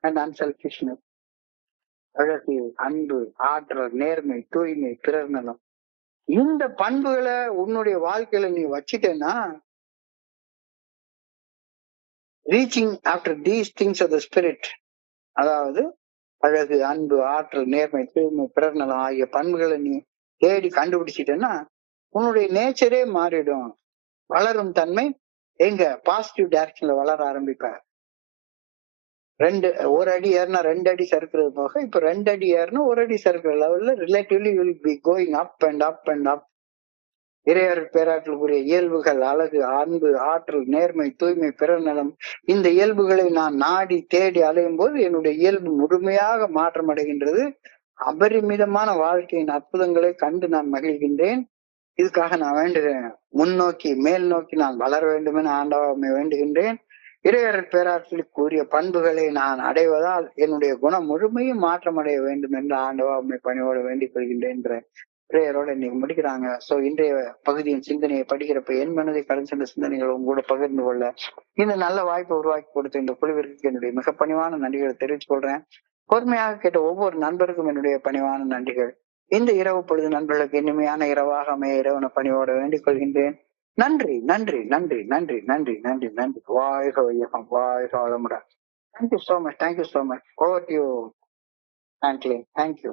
and unselfishness. அழகு, அன்பு, ஆற்றல், நேர்மை, தூய்மை, பிறர் நலம். இந்த பண்புகளை உன்னுடைய வாழ்க்கையில நீ வச்சிட்டேன்னா, reaching after these things of the spirit, அதாவது அழகு, அன்பு, ஆற்றல், நேர்மை, தூய்மை, பிறர் நலம் ஆகிய பண்புகளை நீ தேடி கண்டுபிடிச்சிட்டேன்னா உன்னுடைய நேச்சரே மாறிடும். வளரும் தன்மை எங்க பாசிட்டிவ் டைரக்ஷன்ல வளர ஆரம்பிப்ப. 1 அடி ஏறினா 2 அடி சறுக்கிறது போக இப்ப 2 அடி ஏறினா 1 அடி சறுக்கிற லெவல்ல relatively will be going up and up and up. இறையர் பேராற்றலுக்குரிய இயல்புகள், அழகு, அன்பு, ஆற்றல், நேர்மை, தூய்மை, பிறநலம், இந்த இயல்புகளை நான் நாடி தேடி அலையும் போது என்னுடைய இயல்பு முழுமையாக மாற்றம் அடைகின்றது. அபரிமிதமான வாழ்க்கையின் அற்புதங்களை கண்டு நான் மகிழ்கின்றேன். இதுக்காக நான் வேண்டுகிறேன், முன்னோக்கி மேல் நோக்கி நான் வளர வேண்டும் என ஆண்டவமை வேண்டுகின்றேன். இறையர் பேராற்றலுக்கு உரிய பண்புகளை நான் அடைவதால் என்னுடைய குணம் முழுமையும் மாற்றம் அடைய வேண்டும் என்று ஆண்டவமை பணியோடு வேண்டிக் கொள்கின்றேன் பிரேயரோட இன்னைக்கு முடிக்கிறாங்க. சோ இன்றைய பகுதியின் சிந்தனையை படிக்கிறப்ப என் மனதை கடந்து சென்ற சிந்தனைகள் உங்களோட பகிர்ந்து கொள்ள இந்த நல்ல வாய்ப்பை உருவாக்கி கொடுத்த இந்த குழுவிற்கு என்னுடைய மிக பணிவான நன்றிகளை தெரிவித்துக் கொள்றேன். பொறுமையாக கேட்ட ஒவ்வொரு நண்பருக்கும் என்னுடைய பணிவான நன்றிகள். இந்த இரவு பொழுது நண்பர்களுக்கு இனிமையான இரவாக அமைய இறைவன பணியோடு வேண்டிக் கொள்கின்றேன். நன்றி நன்றி நன்றி நன்றி நன்றி நன்றி நன்றி. வாழ்க வையகம், வாழ்க வளமுடன். Thank you so much, thank you so much. Over to you, Franklin. Thank you.